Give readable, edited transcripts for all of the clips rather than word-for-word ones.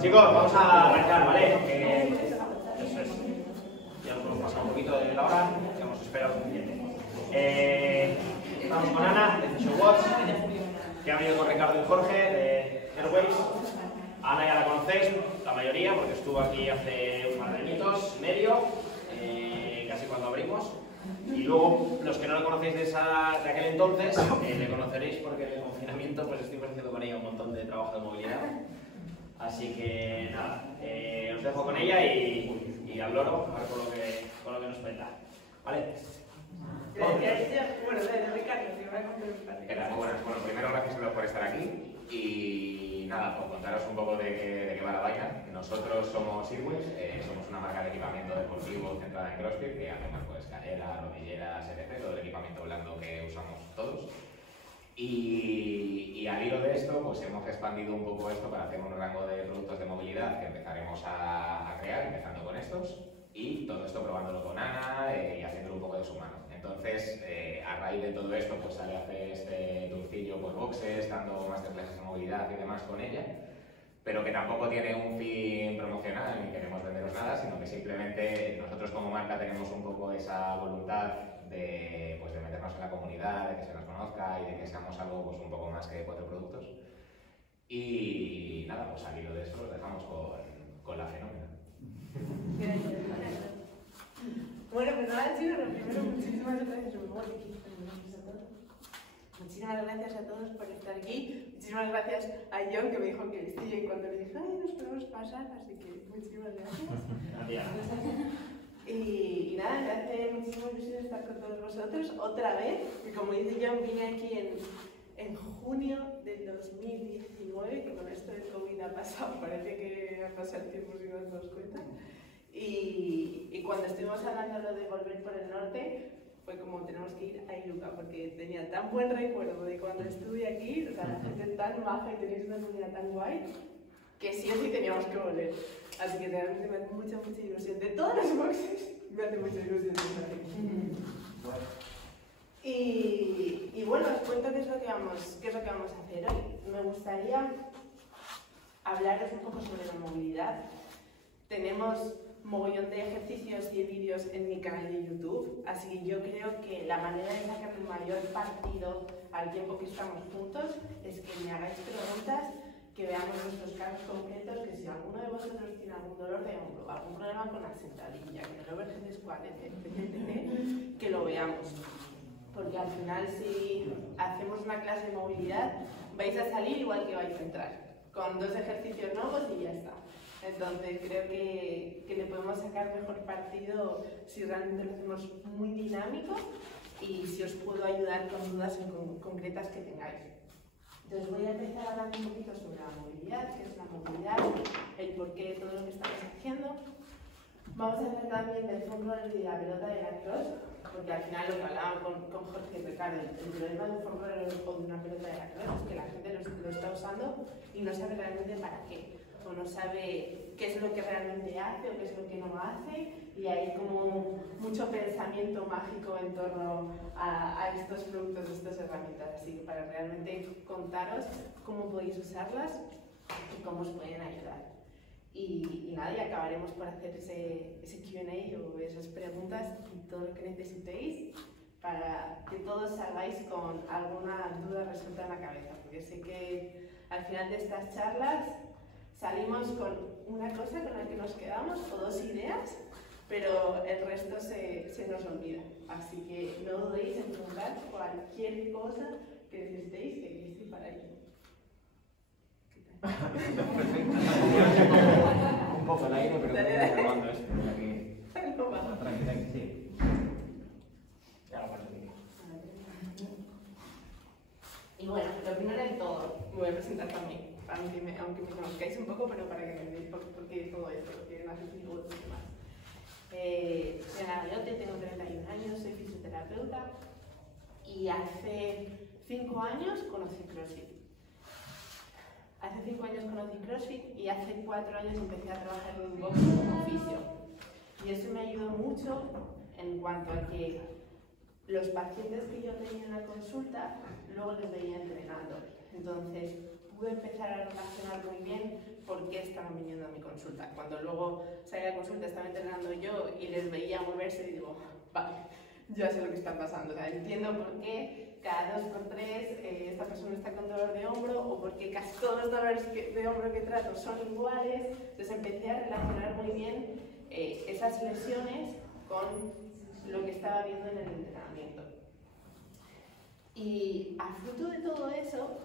Chicos, vamos a arrancar, ¿vale? Eso es. Ya nos hemos pasado un poquito de la hora, que hemos esperado suficiente. Estamos con Ana, de Fusion Watch, que ha venido con Ricardo y Jorge, de Airways. Ana ya la conocéis, la mayoría, porque estuvo aquí hace un par de añitos, medio, casi cuando abrimos. Y luego, los que no la conocéis de aquel entonces, le conoceréis porque en el confinamiento pues estuvimos haciendo con ella un montón de trabajo de movilidad. Así que nada, os dejo con ella y al loro, a ver con lo que nos cuenta. ¿Vale? Gracias. Bueno, Ricardo, si me voy a contar. Muy buenas. Bueno, primero gracias a todos por estar aquí y nada, por contaros un poco de qué va la vaina. Nosotros somos Airways, somos una marca de equipamiento deportivo centrada en CrossFit que hacemos pues caderas, rodilleras, etc. Todo el equipamiento blando que usamos todos. Y al hilo de esto, pues hemos expandido un poco esto para hacer un rango de productos de movilidad que empezaremos a crear, empezando con estos, y todo esto probándolo con Ana y haciéndolo un poco de su mano. Entonces, a raíz de todo esto, pues sale a hacer este tourcillo por boxes, dando masterclasses de movilidad y demás con ella, pero que tampoco tiene un fin promocional ni queremos venderos nada, sino que simplemente nosotros como marca tenemos un poco esa voluntad de meternos en la comunidad, de que se nos conozca y de que seamos algo pues, un poco más que 4 productos. Y nada, pues al hilo de esto los dejamos con la fenómena. Bueno, pues nada, chicos, lo primero, muchísimas gracias. Muchísimas gracias a todos por estar aquí. Muchísimas gracias a John, que me dijo que sí, y cuando le dije, ay, nos podemos pasar, así que muchísimas gracias. Y nada, me hace muchísima ilusión estar con todos vosotros otra vez, y como dice John, vine aquí en junio del 2019, que con esto del COVID ha pasado, parece que ha pasado el tiempo sin darnos cuenta. Y cuando estuvimos hablando lo de volver por el norte, fue como tenemos que ir a Iruka, porque tenía tan buen recuerdo de cuando estuve aquí, o sea, la gente tan maja y tenéis una comunidad tan guay, que sí o sí teníamos que volver. Así que realmente me hace mucha ilusión. De todos los boxes, me hace mucha ilusión estar aquí. Y bueno, os cuento qué es lo que vamos a hacer hoy. Me gustaría hablaros un poco sobre la movilidad. Tenemos mogollón de ejercicios y vídeos en mi canal de YouTube, así que yo creo que la manera de sacar el mayor partido al tiempo que estamos juntos es que me hagáis preguntas, que veamos nuestros casos concretos, que si alguno de vosotros tiene algún dolor de hombro, algún problema con la sentadilla, que el overhead squat, etc., que lo veamos. Porque al final si hacemos una clase de movilidad vais a salir igual que vais a entrar, con 2 ejercicios nuevos y ya está. Entonces creo que le podemos sacar mejor partido si realmente lo hacemos muy dinámico y si os puedo ayudar con dudas concretas que tengáis. Entonces voy a empezar hablando un poquito sobre la movilidad, qué es la movilidad, el porqué de todo lo que estamos haciendo. Vamos a hablar también del foam roller y de la pelota de la cross, porque al final lo que hablaba con Jorge y Ricardo, el problema de un foam roller o de una pelota de la cross es que la gente lo está usando y no sabe realmente para qué, o no sabe qué es lo que realmente hace o qué es lo que no hace, y hay como mucho pensamiento mágico en torno a estos productos, a estas herramientas. Así que para realmente contaros cómo podéis usarlas y cómo os pueden ayudar. Y nada, y acabaremos por hacer ese Q&A o esas preguntas y todo lo que necesitéis para que todos salgáis con alguna duda resuelta en la cabeza, porque sé que al final de estas charlas salimos con una cosa con la que nos quedamos o 2 ideas, pero el resto se nos olvida. Así que no dudéis en preguntar cualquier cosa que necesitéis, que aquí estoy para ello. Un poco al aire, pero grabando esto. Tranquila, sí. Ya lo paso aquí. Y bueno, lo primero de todo, me voy a presentar también, aunque me conozcáis un poco, pero para que me veáis por qué todo esto, porque no hace 5 votos más. Soy Ana Gayote, tengo 31 años, soy fisioterapeuta y hace 5 años conocí CrossFit. Hace 5 años conocí CrossFit y hace 4 años empecé a trabajar en un box como fisio. Y eso me ayudó mucho en cuanto a que los pacientes que yo tenía en la consulta, luego les veía entrenando. Entonces, pude empezar a relacionar muy bien por qué estaban viniendo a mi consulta. Cuando luego salí a la consulta, estaba entrenando yo y les veía moverse y digo, vale, ya sé lo que está pasando. O sea, entiendo por qué cada 2 por 3 esta persona está con dolor de hombro o por qué casi todos los dolores de hombro que trato son iguales. Entonces empecé a relacionar muy bien esas lesiones con lo que estaba viendo en el entrenamiento. Y a fruto de todo eso,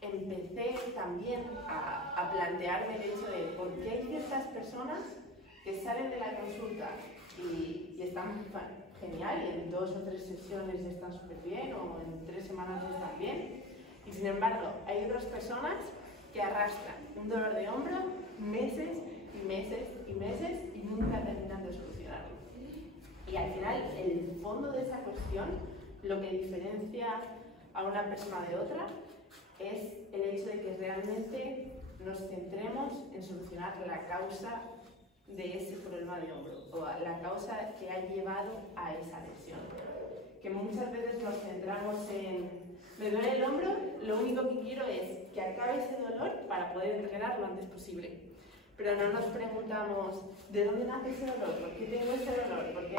empecé también a plantearme el hecho de por qué hay ciertas personas que salen de la consulta y están genial, y en 2 o 3 sesiones están súper bien, o en 3 semanas están bien, y sin embargo hay otras personas que arrastran un dolor de hombro meses y meses y meses y nunca terminan de solucionarlo. Y al final, el fondo de esa cuestión, lo que diferencia a una persona de otra, es el hecho de que realmente nos centremos en solucionar la causa de ese problema de hombro, o la causa que ha llevado a esa lesión. Que muchas veces nos centramos en, me duele el hombro, lo único que quiero es que acabe ese dolor para poder entrenar lo antes posible. Pero no nos preguntamos, ¿de dónde nace ese dolor? ¿Por qué tengo ese dolor? ¿Por qué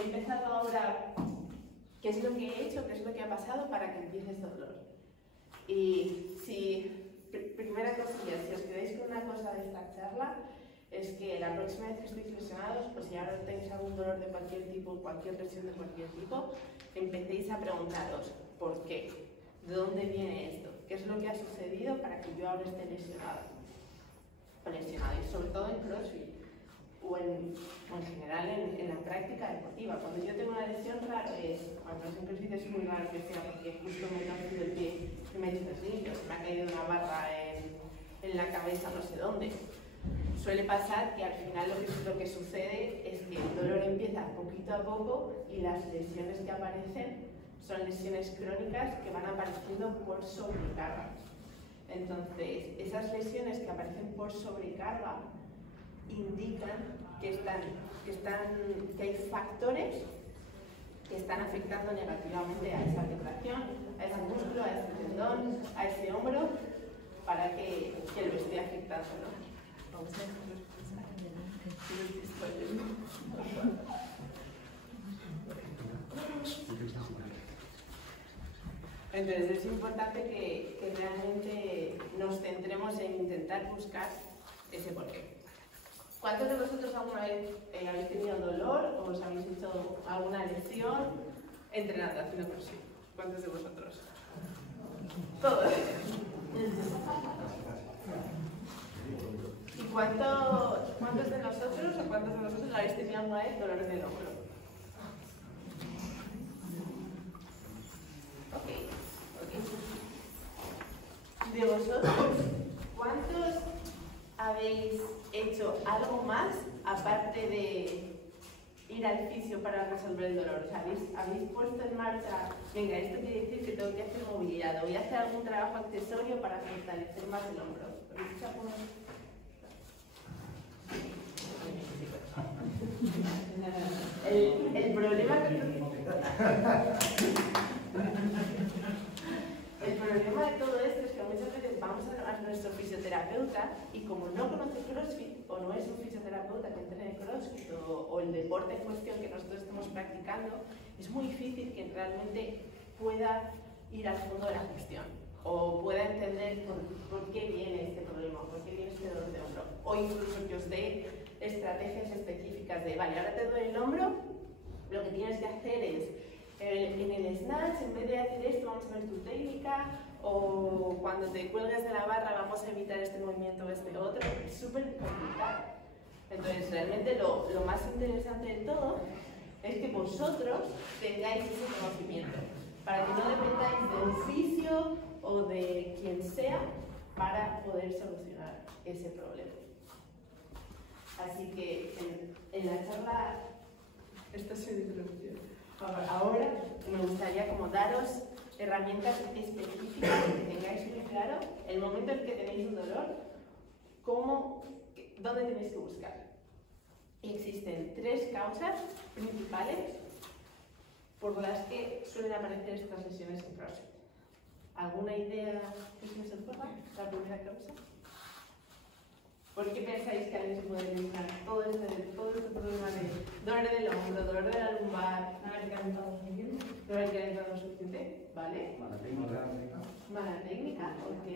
he empezado ahora? ¿Qué es lo que he hecho? ¿Qué es lo que ha pasado para que empiece ese dolor? Y si, primera cosilla, si os quedáis con una cosa de esta charla, es que la próxima vez que estéis lesionados, pues si ahora tenéis algún dolor de cualquier tipo, cualquier lesión de cualquier tipo, empecéis a preguntaros, ¿por qué? ¿De dónde viene esto? ¿Qué es lo que ha sucedido para que yo ahora esté lesionado? O lesionado, y sobre todo en CrossFit, o en general en la práctica deportiva. Cuando yo tengo una lesión, raro es, cuando en CrossFit es muy raro que sea porque justo me he torcido el pie y me he hecho esguince, me ha caído una barra en la cabeza no sé dónde. Suele pasar que al final lo que sucede es que el dolor empieza poquito a poco y las lesiones que aparecen son lesiones crónicas que van apareciendo por sobrecarga. Entonces, esas lesiones que aparecen por sobrecarga indican que hay factores que están afectando negativamente a esa articulación, a ese músculo, a ese tendón, a ese hombro, para que lo esté afectando, ¿no? Vamos a Entonces es importante que realmente nos centremos en intentar buscar ese porqué. ¿Cuántos de vosotros alguna vez habéis tenido dolor o os habéis hecho alguna lesión entrenando, haciendo CrossFit? ¿Cuántos de vosotros? Todos. ¿Y cuántos de nosotros o cuántos de vosotros habéis tenido alguna vez dolores del hombro? Ok. ¿De vosotros cuántos habéis hecho algo más aparte de ir al fisio para resolver el dolor? O sea, ¿habéis puesto en marcha, venga, esto quiere decir que tengo que hacer movilidad, o voy a hacer algún trabajo accesorio para fortalecer más el hombro? ¿Habéis hecho algo más? El problema de todo esto es que muchas veces vamos a nuestro fisioterapeuta y como no conoce CrossFit o no es un fisioterapeuta que entrene CrossFit o el deporte en cuestión que nosotros estemos practicando, es muy difícil que realmente pueda ir al fondo de la cuestión o pueda entender por qué viene este problema, por qué viene este dolor de hombro, o incluso que os dé estrategias específicas de, vale, ahora te duele el hombro, lo que tienes que hacer es, en el snatch, en vez de hacer esto, vamos a ver tu técnica, o cuando te cuelgues de la barra vamos a evitar este movimiento o este otro. Es súper complicado. Entonces, realmente lo más interesante de todo es que vosotros tengáis ese conocimiento, para que no dependáis de un fisio o de quien sea para poder solucionar ese problema. Así que en la charla, esta es mi introducción. Ahora me gustaría como daros herramientas específicas que tengáis muy claro el momento en que tenéis un dolor, dónde tenéis que buscar. Y existen 3 causas principales por las que suelen aparecer estas lesiones en CrossFit. ¿Alguna idea que se os ocurra? La primera causa. ¿Por qué pensáis que alguien se puede eliminar todo este problema de dolor del hombro, dolor de la lumbar? No haber calentado suficiente. No haber calentado suficiente, ¿vale? Mala técnica. Mala técnica, ok.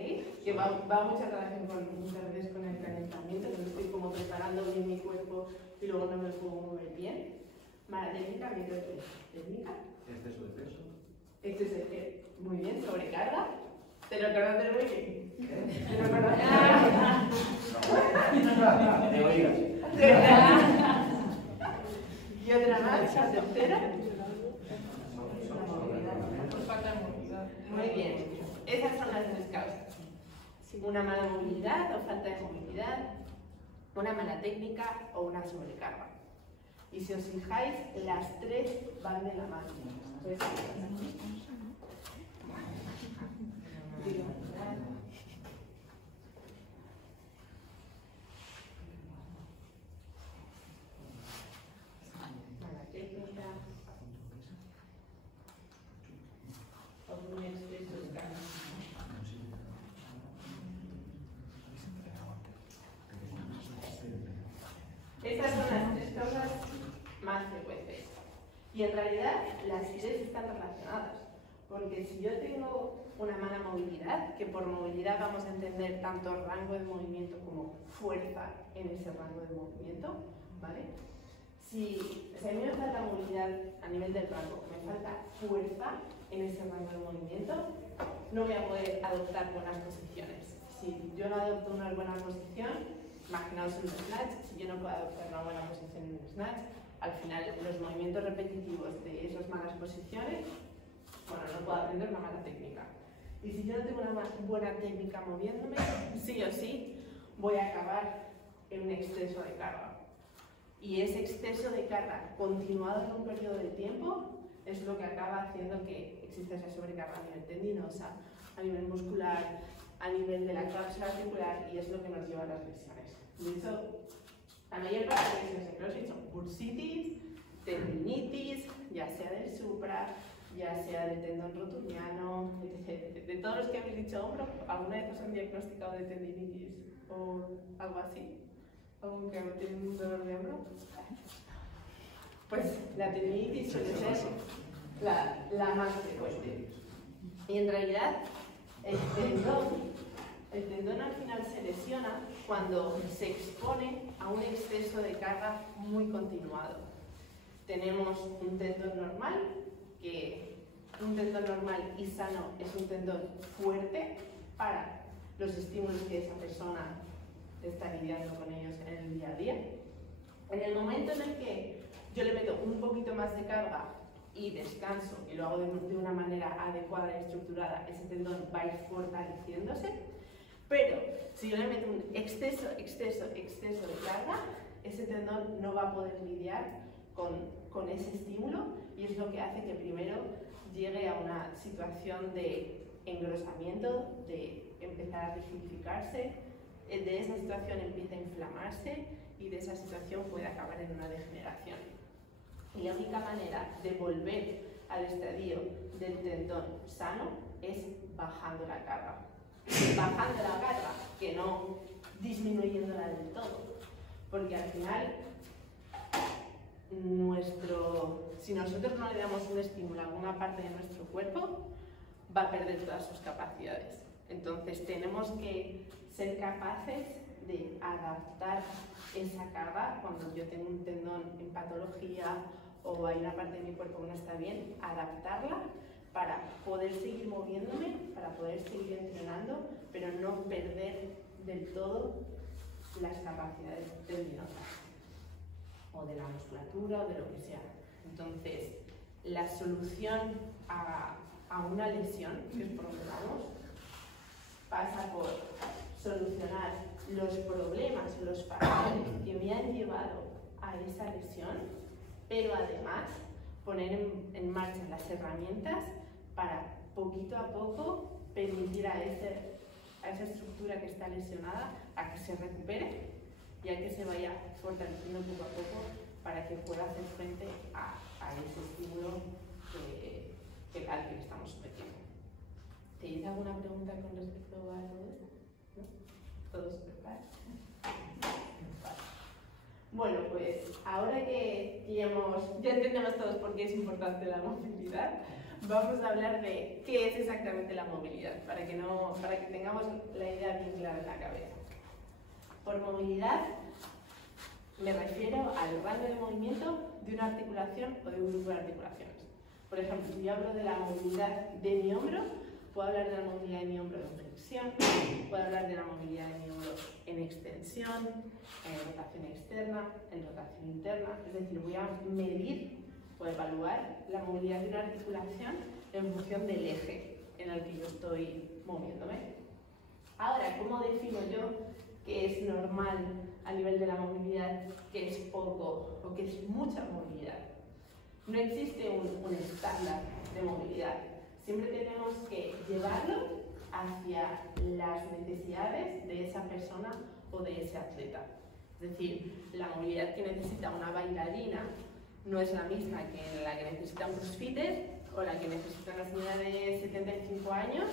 Que va mucha relación muchas veces con el calentamiento, que no estoy como preparando bien mi cuerpo y luego no me puedo mover bien. Mala técnica, micro técnica. Exceso de peso. Exceso de peso. Muy bien, sobrecarga. Te lo conoces muy bien. Te lo conoces. De oídas. Y otra más, la tercera. Por falta de movilidad. Muy bien. Esas son las tres causas. Una mala movilidad o falta de movilidad, una mala técnica o una sobrecarga. Y si os fijáis, las tres van de la mano. Pues, mala técnica o un exceso de carga. Estas son las tres causas más frecuentes. Y en realidad las tres están relacionadas. Porque si yo tengo una mala movilidad, que por movilidad vamos a entender tanto rango de movimiento como fuerza en ese rango de movimiento, ¿vale? Si a mí me falta movilidad a nivel del rango, me falta fuerza en ese rango de movimiento, no voy a poder adoptar buenas posiciones. Si yo no adopto una buena posición, imaginaos en un snatch, si yo no puedo adoptar una buena posición en un snatch, al final los movimientos repetitivos de esas malas posiciones, bueno, no puedo aprender una mala técnica. Y si yo no tengo una buena técnica moviéndome, sí o sí voy a acabar en un exceso de carga. Y ese exceso de carga continuado en un periodo de tiempo es lo que acaba haciendo que exista esa sobrecarga a nivel tendinosa, a nivel muscular, a nivel de la cápsula articular, y es lo que nos lleva a las lesiones. De hecho, la mayor parte de lesiones de CrossFit son bursitis, tendinitis, ya sea del supra, ya sea del tendón rotuliano, etc. De todos los que habéis dicho hombro, ¿alguna vez os han diagnosticado de tendinitis o algo así? ¿Algún que tiene un dolor de hombro? Pues la tendinitis suele ser la más frecuente. Y en realidad el tendón al final se lesiona cuando se expone a un exceso de carga muy continuado. Tenemos un tendón normal, que un tendón normal y sano es un tendón fuerte para los estímulos que esa persona está lidiando con ellos en el día a día. En el momento en el que yo le meto un poquito más de carga y descanso y lo hago de una manera adecuada y estructurada, ese tendón va a ir fortaleciéndose. Pero si yo le meto un exceso de carga, ese tendón no va a poder lidiar con ese estímulo, y es lo que hace que primero llegue a una situación de engrosamiento, de empezar a rigidificarse, de esa situación empieza a inflamarse y de esa situación puede acabar en una degeneración. Y la única manera de volver al estadio del tendón sano es bajando la carga. Bajando la carga, que no disminuyéndola del todo. Porque al final, si nosotros no le damos un estímulo a alguna parte de nuestro cuerpo, va a perder todas sus capacidades. Entonces tenemos que ser capaces de adaptar esa carga cuando yo tengo un tendón en patología o hay una parte de mi cuerpo que no está bien, adaptarla para poder seguir moviéndome, para poder seguir entrenando, pero no perder del todo las capacidades tendinosas o de la musculatura o de lo que sea. Entonces, la solución a una lesión, que es por donde vamos, pasa por solucionar los problemas, los factores que me han llevado a esa lesión, pero además poner en marcha las herramientas para poquito a poco permitir a esa estructura que está lesionada a que se recupere y a que se vaya fortaleciendo poco a poco para que pueda hacer frente a ese estímulo al que le estamos sometiendo. ¿Tenéis alguna con respecto a todo esto? ¿No? ¿Todos preparados? Vale. Bueno, pues ahora que ya entendemos todos por qué es importante la movilidad, vamos a hablar de qué es exactamente la movilidad, para que tengamos la idea bien clara en la cabeza. Por movilidad me refiero al rango de movimiento de una articulación o de un grupo de articulaciones. Por ejemplo, si yo hablo de la movilidad de mi hombro, puedo hablar de la movilidad de mi hombro en flexión, puedo hablar de la movilidad de mi hombro en extensión, en rotación externa, en rotación interna. Es decir, voy a medir o evaluar la movilidad de una articulación en función del eje en el que yo estoy moviéndome. Ahora, ¿cómo defino yo qué es normal a nivel de la movilidad, qué es poco o qué es mucha movilidad? No existe un estándar de movilidad. Siempre tenemos que llevarlo hacia las necesidades de esa persona o de ese atleta. Es decir, la movilidad que necesita una bailarina no es la misma que la que necesita un crossfitter o la que necesita una señora de 75 años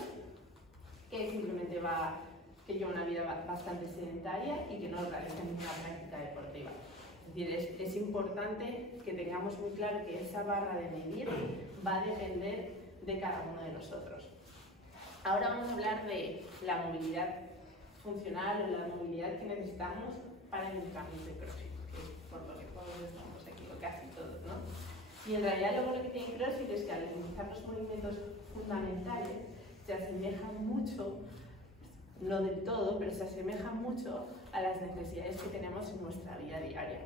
que simplemente que lleva una vida bastante sedentaria y que no realiza ninguna práctica deportiva. Es decir, es importante que tengamos muy claro que esa barra de medir va a depender de cada uno de nosotros. Ahora vamos a hablar de la movilidad funcional o la movilidad que necesitamos para el entrenamiento de CrossFit, que es por lo que todos estamos aquí, o casi todos, ¿no? Y en realidad luego lo que tiene CrossFit es que al utilizar los movimientos fundamentales se asemejan mucho, no del todo, pero se asemejan mucho a las necesidades que tenemos en nuestra vida diaria.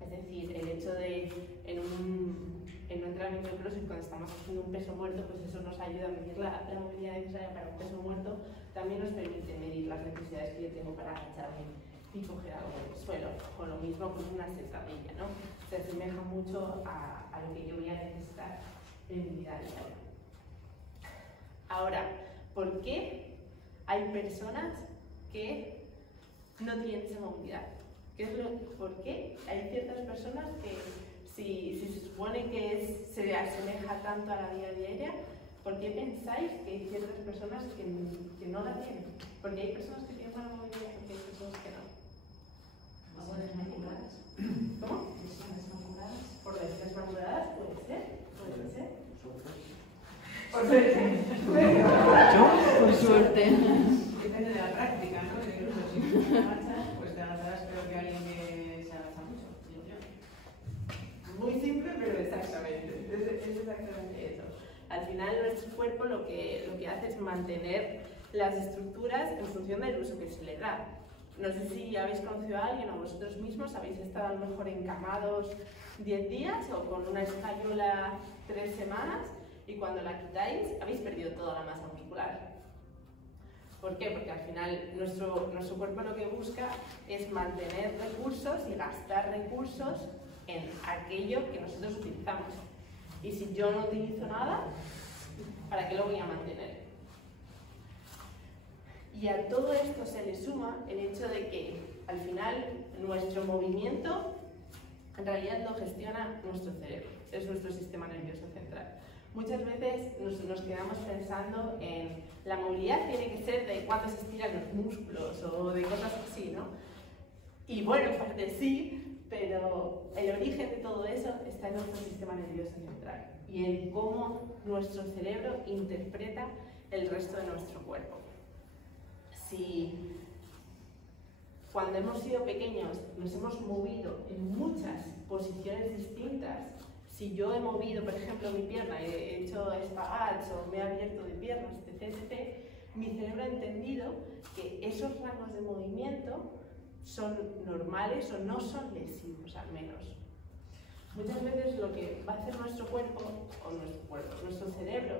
Es decir, el hecho de en un entrenamiento de CrossFit, cuando estamos haciendo un peso muerto, pues eso nos ayuda a medir la movilidad necesaria para un peso muerto, también nos permite medir las necesidades que yo tengo para agacharme y coger algo del suelo, o lo mismo con una sentadilla, ¿no? Se asemeja mucho a lo que yo voy a necesitar en mi vida diaria. Ahora, ¿por qué hay personas que no tienen esa movilidad? ¿Por qué hay ciertas personas que, si se supone que se asemeja tanto a la vida diaria, ¿por qué pensáis que hay ciertas personas que no la tienen? Porque hay personas que tienen buena movilidad y hay personas que no. ¿Lesiones maculadas? ¿Cómo? ¿Lesiones maculadas? ¿Por lesiones maculadas? Puede ser. Puede ser. Por suerte. Por suerte. Depende de la práctica, ¿no? Incluso si no te marchas, pues te anotarás creo que alguien que se agacha mucho, digo yo. Muy simple, pero exactamente. Es exactamente eso. Al final nuestro cuerpo lo que hace es mantener las estructuras en función del uso que se le da. No sé si habéis conocido a alguien o vosotros mismos habéis estado a lo mejor encamados 10 días o con una escayola 3 semanas y cuando la quitáis habéis perdido toda la masa muscular. ¿Por qué? Porque al final nuestro cuerpo lo que busca es mantener recursos y gastar recursos en aquello que nosotros utilizamos. Y si yo no utilizo nada, ¿para qué lo voy a mantener? Y a todo esto se le suma el hecho de que al final nuestro movimiento en realidad lo gestiona nuestro cerebro, es nuestro sistema nervioso central. Muchas veces nos quedamos pensando en la movilidad tiene que ser de cuándo se estiran los músculos o de cosas así, ¿no? Y bueno, en parte sí, pero el origen de todo eso está en nuestro sistema nervioso central y en cómo nuestro cerebro interpreta el resto de nuestro cuerpo. Si cuando hemos sido pequeños nos hemos movido en muchas posiciones distintas, si yo he movido, por ejemplo, mi pierna, he hecho espagats o me he abierto de piernas, etc., mi cerebro ha entendido que esos rangos de movimiento son normales o no son lesivos, al menos. Muchas veces lo que va a hacer nuestro cerebro,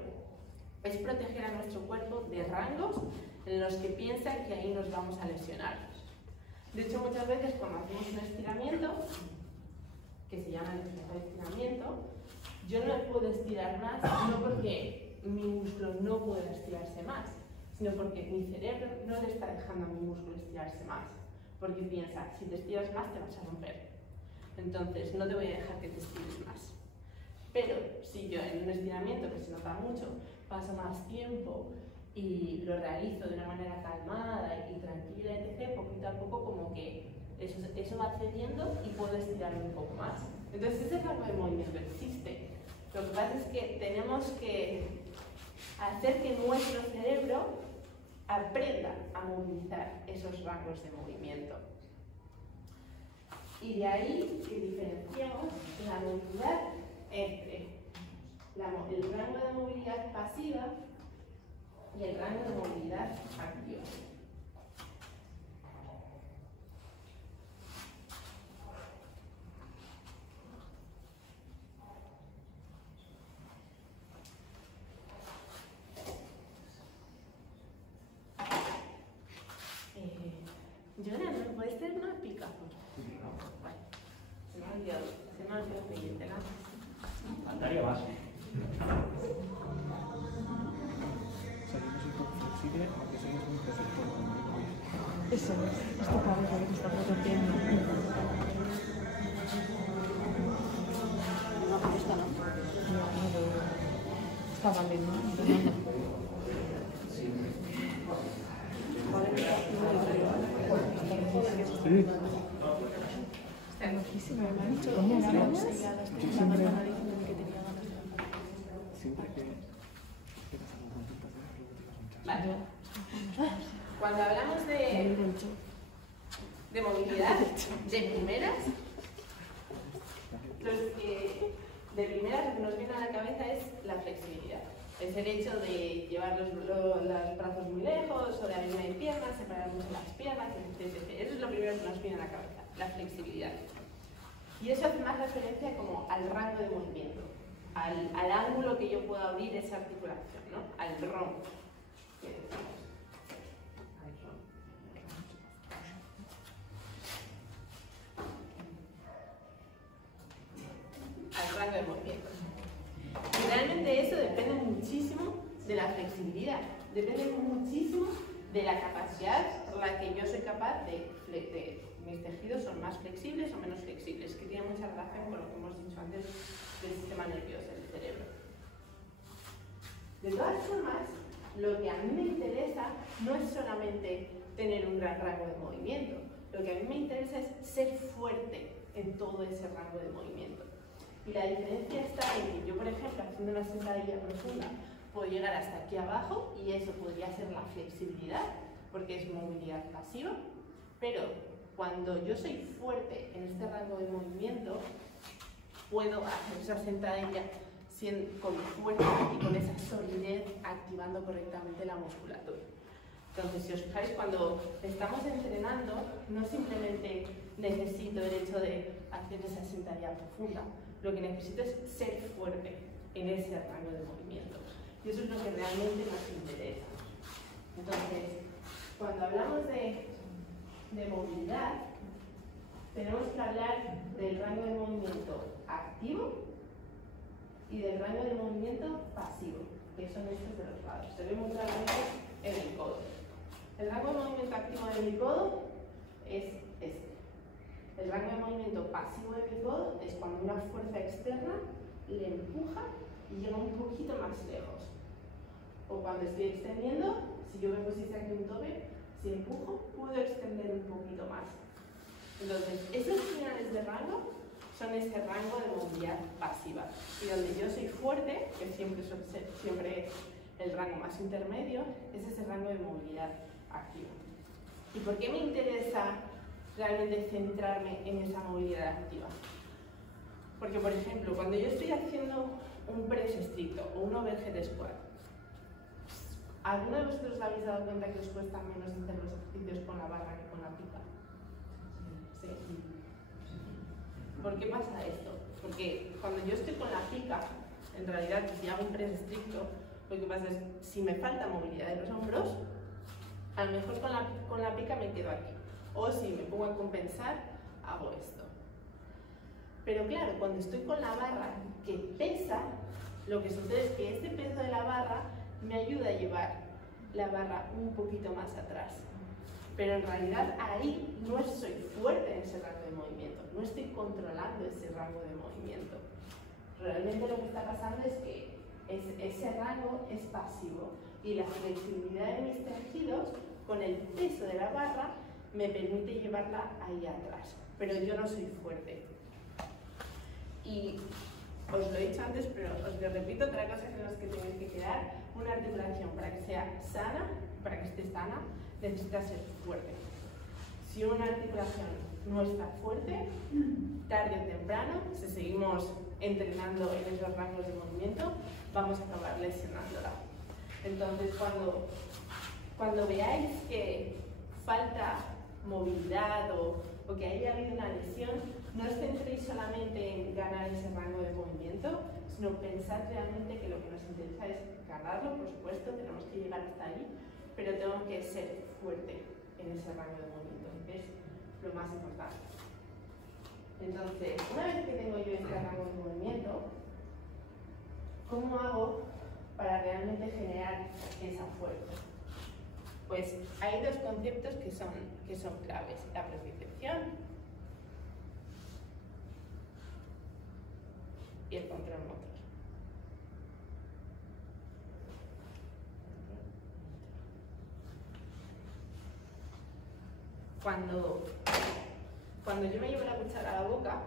es proteger a nuestro cuerpo de rangos en los que piensa que ahí nos vamos a lesionar. De hecho, muchas veces cuando hacemos un estiramiento, que se llama el estiramiento, yo no puedo estirar más, no porque mi músculo no pueda estirarse más, sino porque mi cerebro no le está dejando a mi músculo estirarse más, porque piensa, si te estiras más te vas a romper, entonces no te voy a dejar que te estires más. Pero si yo en un estiramiento que se nota mucho paso más tiempo y lo realizo de una manera calmada y tranquila, etc., poquito a poco como que eso va cediendo y puedo estirarme un poco más. Entonces ese rango de movimiento existe. Lo que pasa es que tenemos que hacer que nuestro cerebro aprenda a movilizar esos rangos de movimiento. Y de ahí que diferenciamos la movilidad entre el rango de movilidad pasiva y el rango de movilidad activa. Jonathan, ¿me puedes hacer una pica? Vale. Se me ha olvidado pedirte nada. Faltaría más. Eso es, esta cabeza que te está protegiendo. No, pero esta no. Está valiendo, ¿no? Sí. Está loquísima, me ha dicho. ¿Cómo ganas? Siempre que Vale. Cuando hablamos de movilidad, de primeras, lo que nos viene a la cabeza es la flexibilidad. Es el hecho de llevar los brazos muy lejos o de abrir una pierna, separar mucho las piernas, etc. Eso es lo primero que nos viene a la cabeza, la flexibilidad. Y eso hace más referencia como al rango de movimiento, al ángulo que yo pueda abrir esa articulación, ¿no? Al ROM. Al rango de movimiento. Y realmente eso depende muchísimo de la flexibilidad, depende muchísimo de la capacidad por la que yo soy capaz de mis tejidos son más flexibles o menos flexibles, que tiene mucha relación con lo que hemos dicho antes del sistema nervioso del cerebro. De todas formas, lo que a mí me interesa no es solamente tener un gran rango de movimiento, lo que a mí me interesa es ser fuerte en todo ese rango de movimiento. Y la diferencia está en que yo, por ejemplo, haciendo una sentadilla profunda, puedo llegar hasta aquí abajo y eso podría ser la flexibilidad, porque es movilidad pasiva, pero cuando yo soy fuerte en este rango de movimiento, puedo hacer esa sentadilla con fuerza y con esa solidez activando correctamente la musculatura. Entonces, si os fijáis, cuando estamos entrenando, no simplemente necesito el hecho de hacer esa sentadilla profunda, lo que necesito es ser fuerte en ese rango de movimiento. Y eso es lo que realmente nos interesa. Entonces, cuando hablamos de movilidad, tenemos que hablar del rango de movimiento activo y del rango de movimiento pasivo, que son estos de los lados. Se ve muy claramente en el codo. El rango de movimiento activo de mi codo es este. El rango de movimiento pasivo de mi codo es cuando una fuerza externa le empuja y llega un poquito más lejos. O cuando estoy extendiendo, si yo me pusiese aquí un tope, si empujo, puedo extender un poquito más. Entonces, esos finales de rango son ese rango de movilidad pasiva. Y donde yo soy fuerte, que siempre es el rango más intermedio, es ese rango de movilidad activa. ¿Y por qué me interesa realmente centrarme en esa movilidad activa? Porque, por ejemplo, cuando yo estoy haciendo un press estricto o un overhead squat, ¿alguno de vosotros os habéis dado cuenta que os cuesta menos hacer los ejercicios con la barra que con la pica? Sí. ¿Por qué pasa esto? Porque cuando yo estoy con la pica, en realidad, si hago un press estricto, lo que pasa es, si me falta movilidad de los hombros, a lo mejor con la pica me quedo aquí. O si me pongo a compensar, hago esto. Pero claro, cuando estoy con la barra que pesa, lo que sucede es que este peso de la barra me ayuda a llevar la barra un poquito más atrás. Pero en realidad ahí no soy fuerte en ese rango de movimiento, no estoy controlando ese rango de movimiento. Realmente lo que está pasando es que ese rango es pasivo, Y la flexibilidad de mis tejidos, con el peso de la barra, me permite llevarla ahí atrás. Pero yo no soy fuerte. Y os lo he dicho antes, pero os lo repito, otra cosa en las que tenéis que quedar, una articulación para que sea sana, para que esté sana, necesita ser fuerte. Si una articulación no está fuerte, tarde o temprano, si seguimos entrenando en esos rangos de movimiento, vamos a acabar lesionándola. Entonces, cuando veáis que falta movilidad o que haya habido una lesión, no os centréis solamente en ganar ese rango de movimiento, sino pensad realmente que lo que nos interesa es ganarlo, por supuesto, tenemos que llegar hasta ahí, pero tengo que ser fuerte en ese rango de movimiento, que es lo más importante. Entonces, una vez que tengo yo este rango de movimiento, ¿cómo hago para realmente generar esa fuerza? Pues hay dos conceptos que son claves: la propiocepción y el control motor. Cuando yo me llevo la cuchara a la boca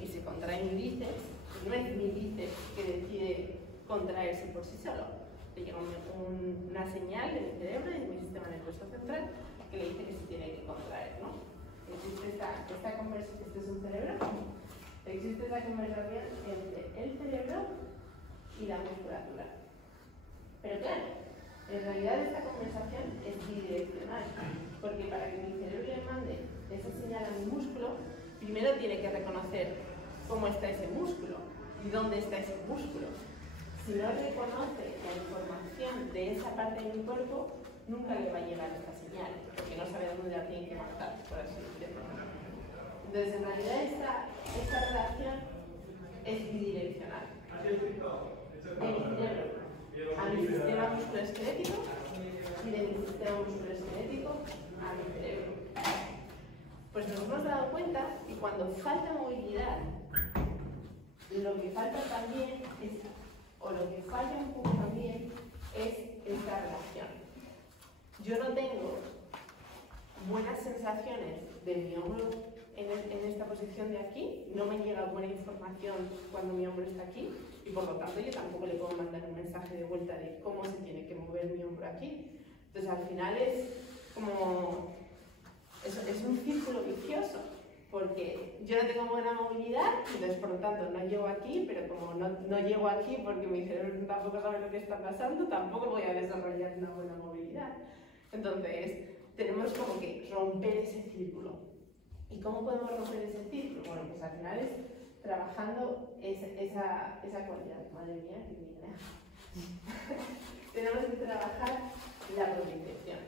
y se contrae mi bíceps, no es mi bíceps que decide contraerse por sí solo. Le llega una señal de mi cerebro y de mi sistema nervioso central que le dice que se tiene que contraer, ¿no? Existe esta conversación, ¿este es un cerebro? Existe esta conversación entre el cerebro y la musculatura. Pero claro, en realidad esta conversación es bidireccional, porque para que mi cerebro le mande esa señal a mi músculo, primero tiene que reconocer cómo está ese músculo y dónde está ese músculo. Si no reconoce la información de esa parte de mi cuerpo, nunca le va a llegar esta señal, porque no sabe dónde la tiene que marcar, por así decirlo. Entonces, en realidad, esta relación es bidireccional. De mi cerebro a mi sistema musculoesquelético y de mi sistema musculoesquelético a mi cerebro. Pues nos hemos dado cuenta que cuando falta movilidad, lo que falta también es, o lo que falla un poco también, es esta relación. Yo no tengo buenas sensaciones de mi hombro en esta posición de aquí, no me llega buena información cuando mi hombro está aquí, y por lo tanto yo tampoco le puedo mandar un mensaje de vuelta de cómo se tiene que mover mi hombro aquí. Entonces al final es como, es un círculo vicioso, porque yo no tengo buena movilidad, entonces por lo tanto no llego aquí, pero como no llego aquí porque mi cerebro tampoco sabe lo que está pasando, tampoco voy a desarrollar una buena movilidad. Entonces tenemos como que romper ese círculo. ¿Y cómo podemos romper ese círculo? Bueno, pues al final es trabajando esa cualidad. Madre mía, qué bien, Tenemos que trabajar la propiocepción.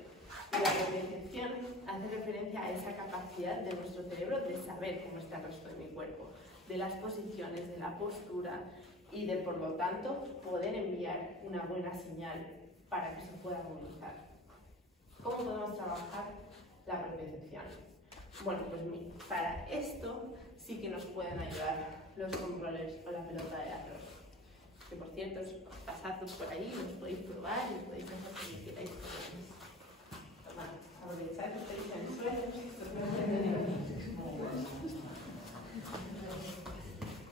Y la propiocepción hace referencia a esa capacidad de nuestro cerebro de saber cómo está el resto de mi cuerpo, de las posiciones, de la postura y de, por lo tanto, poder enviar una buena señal para que se pueda movilizar. ¿Cómo podemos trabajar la propiocepción? Bueno, pues para esto sí que nos pueden ayudar los controles o la pelota de arroz. Que por cierto, pasad por ahí, los podéis probar y los podéis hacer como queráis. Aprovechad que estáis en el suelo.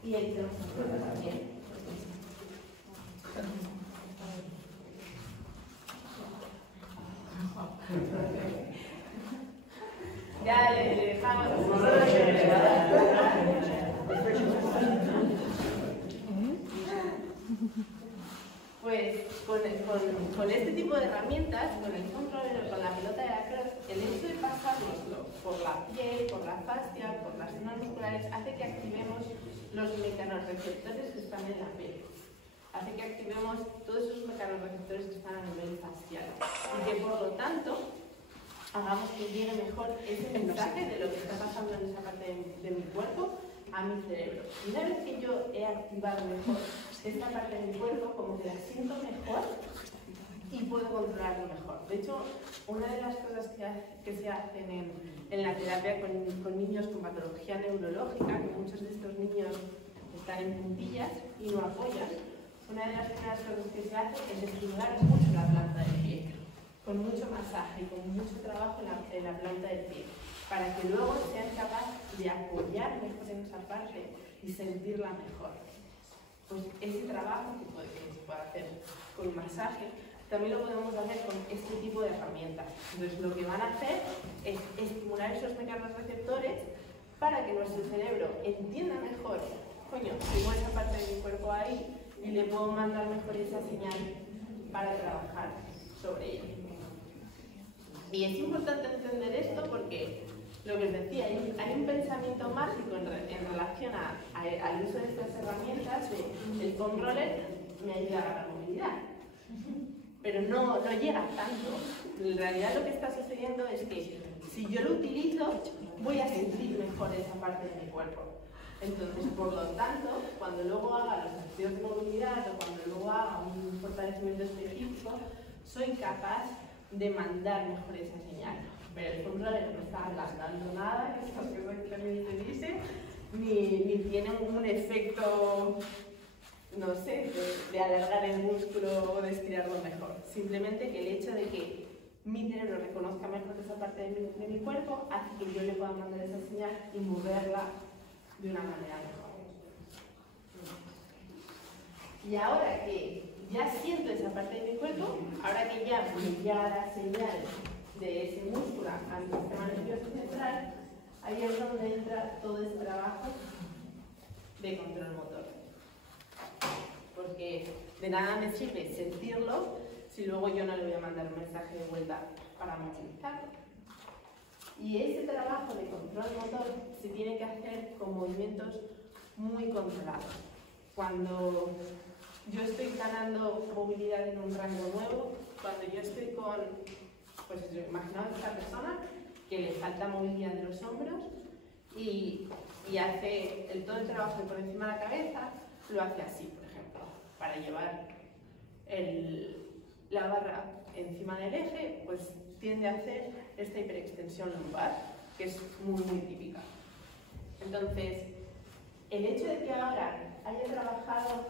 Y ahí tenemos un problema también. Ya le dejamos pues con este tipo de herramientas, con el control, con la pelota de lacrosse, el hecho de pasárnoslo por la piel, por la fascia, por las zonas musculares, hace que activemos los mecanorreceptores que están en la piel. Hace que activemos todos esos mecanorreceptores que están a nivel facial. Y que por lo tanto hagamos que llegue mejor ese mensaje de lo que está pasando en esa parte de mi cuerpo a mi cerebro. Y una vez que yo he activado mejor esta parte de mi cuerpo, como que la siento mejor y puedo controlarlo mejor. De hecho, una de las cosas que se hacen en la terapia con niños con patología neurológica, que muchos de estos niños están en puntillas y no apoyan, una de las primeras cosas que se hace es estimular mucho la planta del pie, con mucho masaje y con mucho trabajo en la planta del pie, para que luego sean capaces de apoyar mejor en esa parte y sentirla mejor. Pues ese trabajo que se puede hacer con masaje, también lo podemos hacer con este tipo de herramientas. Entonces lo que van a hacer es estimular esos mecanorreceptores para que nuestro cerebro entienda mejor, coño, tengo esa parte de mi cuerpo ahí y le puedo mandar mejor esa señal para trabajar sobre ella. Y es importante entender esto porque, lo que os decía, hay un pensamiento mágico en relación al uso de estas herramientas. El foam roller me ayuda a ganar movilidad, pero no llega tanto. En realidad lo que está sucediendo es que si yo lo utilizo, voy a sentir mejor esa parte de mi cuerpo. Entonces, por lo tanto, cuando luego haga los ejercicios de movilidad o cuando luego haga un fortalecimiento específico, soy capaz de mandar mejor esa señal. Pero el foam roller no está adelantando nada, que estas cosas que también se dice, ni tiene un efecto, no sé, de alargar el músculo o de estirarlo mejor. Simplemente que el hecho de que mi cerebro reconozca mejor esa parte de mi cuerpo hace que yo le pueda mandar esa señal y moverla de una manera mejor. Y ahora que ya siento esa parte de mi cuerpo, ahora que ya me llega la señal de ese músculo al sistema nervioso central, ahí es donde entra todo ese trabajo de control motor. Porque de nada me sirve sentirlo si luego yo no le voy a mandar un mensaje de vuelta para movilizarlo. Y ese trabajo de control motor se tiene que hacer con movimientos muy controlados. Cuando yo estoy ganando movilidad en un rango nuevo, cuando yo estoy con, pues imaginaos esta persona que le falta movilidad de los hombros y hace todo el trabajo por encima de la cabeza, lo hace así, por ejemplo, para llevar la barra encima del eje, pues tiende a hacer esta hiperextensión lumbar, que es muy, muy típica. Entonces, el hecho de que ahora haya trabajado,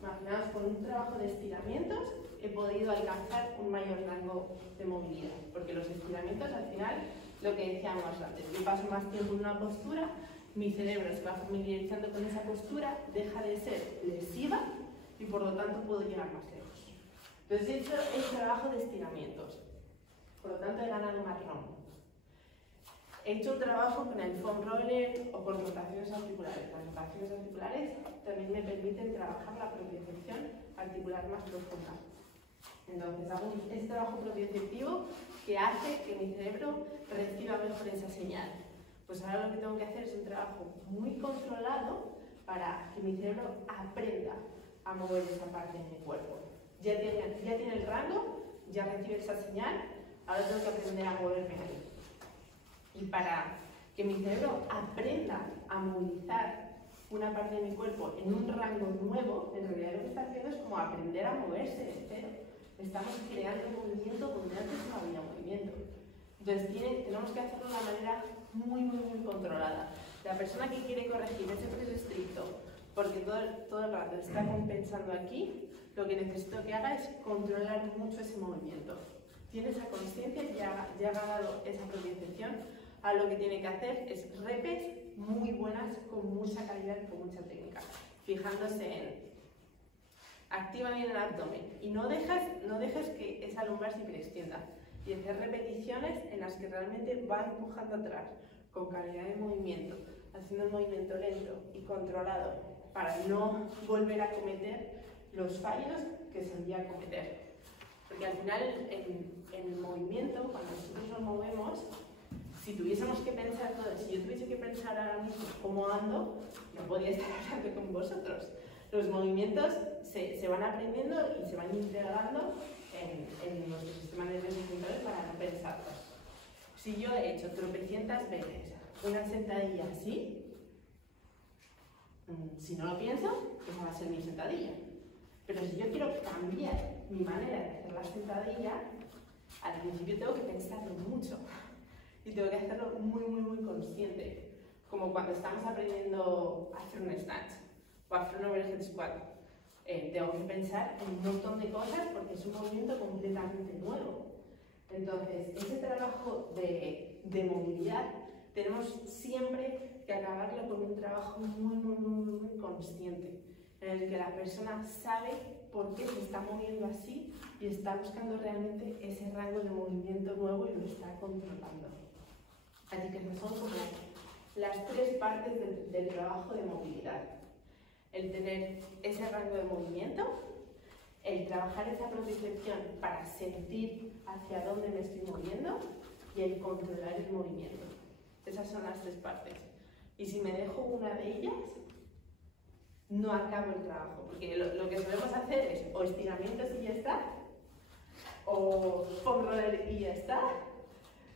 imaginaos, con un trabajo de estiramientos, he podido alcanzar un mayor rango de movilidad, porque los estiramientos, al final, lo que decíamos antes, yo paso más tiempo en una postura, mi cerebro se va familiarizando con esa postura, deja de ser lesiva y por lo tanto puedo llegar más lejos. Entonces he hecho el trabajo de estiramientos, por lo tanto he ganado más ROM. He hecho un trabajo con el foam roller o con rotaciones articulares. Las rotaciones articulares también me permiten trabajar la propiocepción articular más profunda. Entonces hago ese trabajo propioceptivo que hace que mi cerebro reciba mejor esa señal. Pues ahora lo que tengo que hacer es un trabajo muy controlado para que mi cerebro aprenda a mover esa parte de mi cuerpo. Ya tiene el rango, ya recibe esa señal, ahora tengo que aprender a moverme ahí. Y para que mi cerebro aprenda a movilizar una parte de mi cuerpo en un rango nuevo, en realidad lo que está haciendo es como aprender a moverse de cero. Estamos creando movimiento donde antes no había movimiento. Entonces tenemos que hacerlo de una manera muy, muy, muy controlada. La persona que quiere corregir ese peso estricto, porque todo el rato está compensando aquí, lo que necesito que haga es controlar mucho ese movimiento. Tiene esa conciencia, ya ha ganado esa propiocepción. Ahora lo que tiene que hacer es repes muy buenas, con mucha calidad y con mucha técnica, fijándose en activa bien el abdomen y no dejes que esa lumbar se hiperextienda y hacer repeticiones en las que realmente va empujando atrás con calidad de movimiento, haciendo el movimiento lento y controlado para no volver a cometer los fallos que solía cometer. Porque al final en el movimiento, cuando nosotros nos movemos, si tuviésemos que pensar todo, si yo tuviese que pensar ahora mismo cómo ando, no podría estar hablando con vosotros. Los movimientos se van aprendiendo y se van integrando en nuestro sistema nervioso central para no pensarlos. Si yo he hecho tropecientas veces una sentadilla así, si no lo pienso, esa va a ser mi sentadilla. Pero si yo quiero cambiar mi manera de hacer la sentadilla, al principio tengo que pensarlo mucho y tengo que hacerlo muy, muy, muy consciente. Como cuando estamos aprendiendo a hacer un snatch o a hacer un overhead squat. tengo que pensar en un montón de cosas porque es un movimiento completamente nuevo. Entonces, ese trabajo de movilidad tenemos siempre que acabarlo con un trabajo muy consciente, en el que la persona sabe por qué se está moviendo así y está buscando realmente ese rango de movimiento nuevo y lo está controlando. Así que esas son como las tres partes del trabajo de movilidad. El tener ese rango de movimiento, el trabajar esa propiocepción para sentir hacia dónde me estoy moviendo y el controlar el movimiento. Esas son las tres partes. Y si me dejo una de ellas, no acabo el trabajo, porque lo que solemos hacer es o estiramientos y ya está, o controlar y ya está,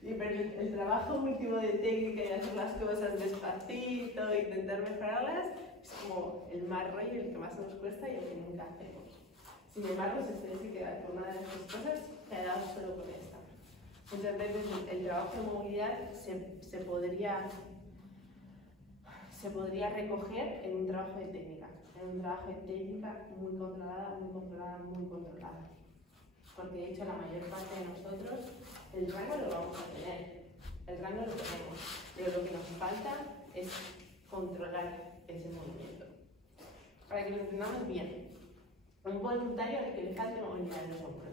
pero el trabajo último de técnica y hacer las cosas despacito, intentar mejorarlas, es como el más rollo y el que más nos cuesta y el que nunca hacemos. Sin embargo, si ustedes se quedan con una de las dos cosas, quedaos solo con esta. Muchas veces el trabajo de movilidad se podría recoger en un trabajo de técnica. En un trabajo de técnica muy controlada. Porque de hecho la mayor parte de nosotros el rango lo vamos a tener. El rango lo tenemos. Pero lo que nos falta es controlar ese movimiento. Para que lo entendamos bien. Un voluntario al que le falte movilidad en los hombros.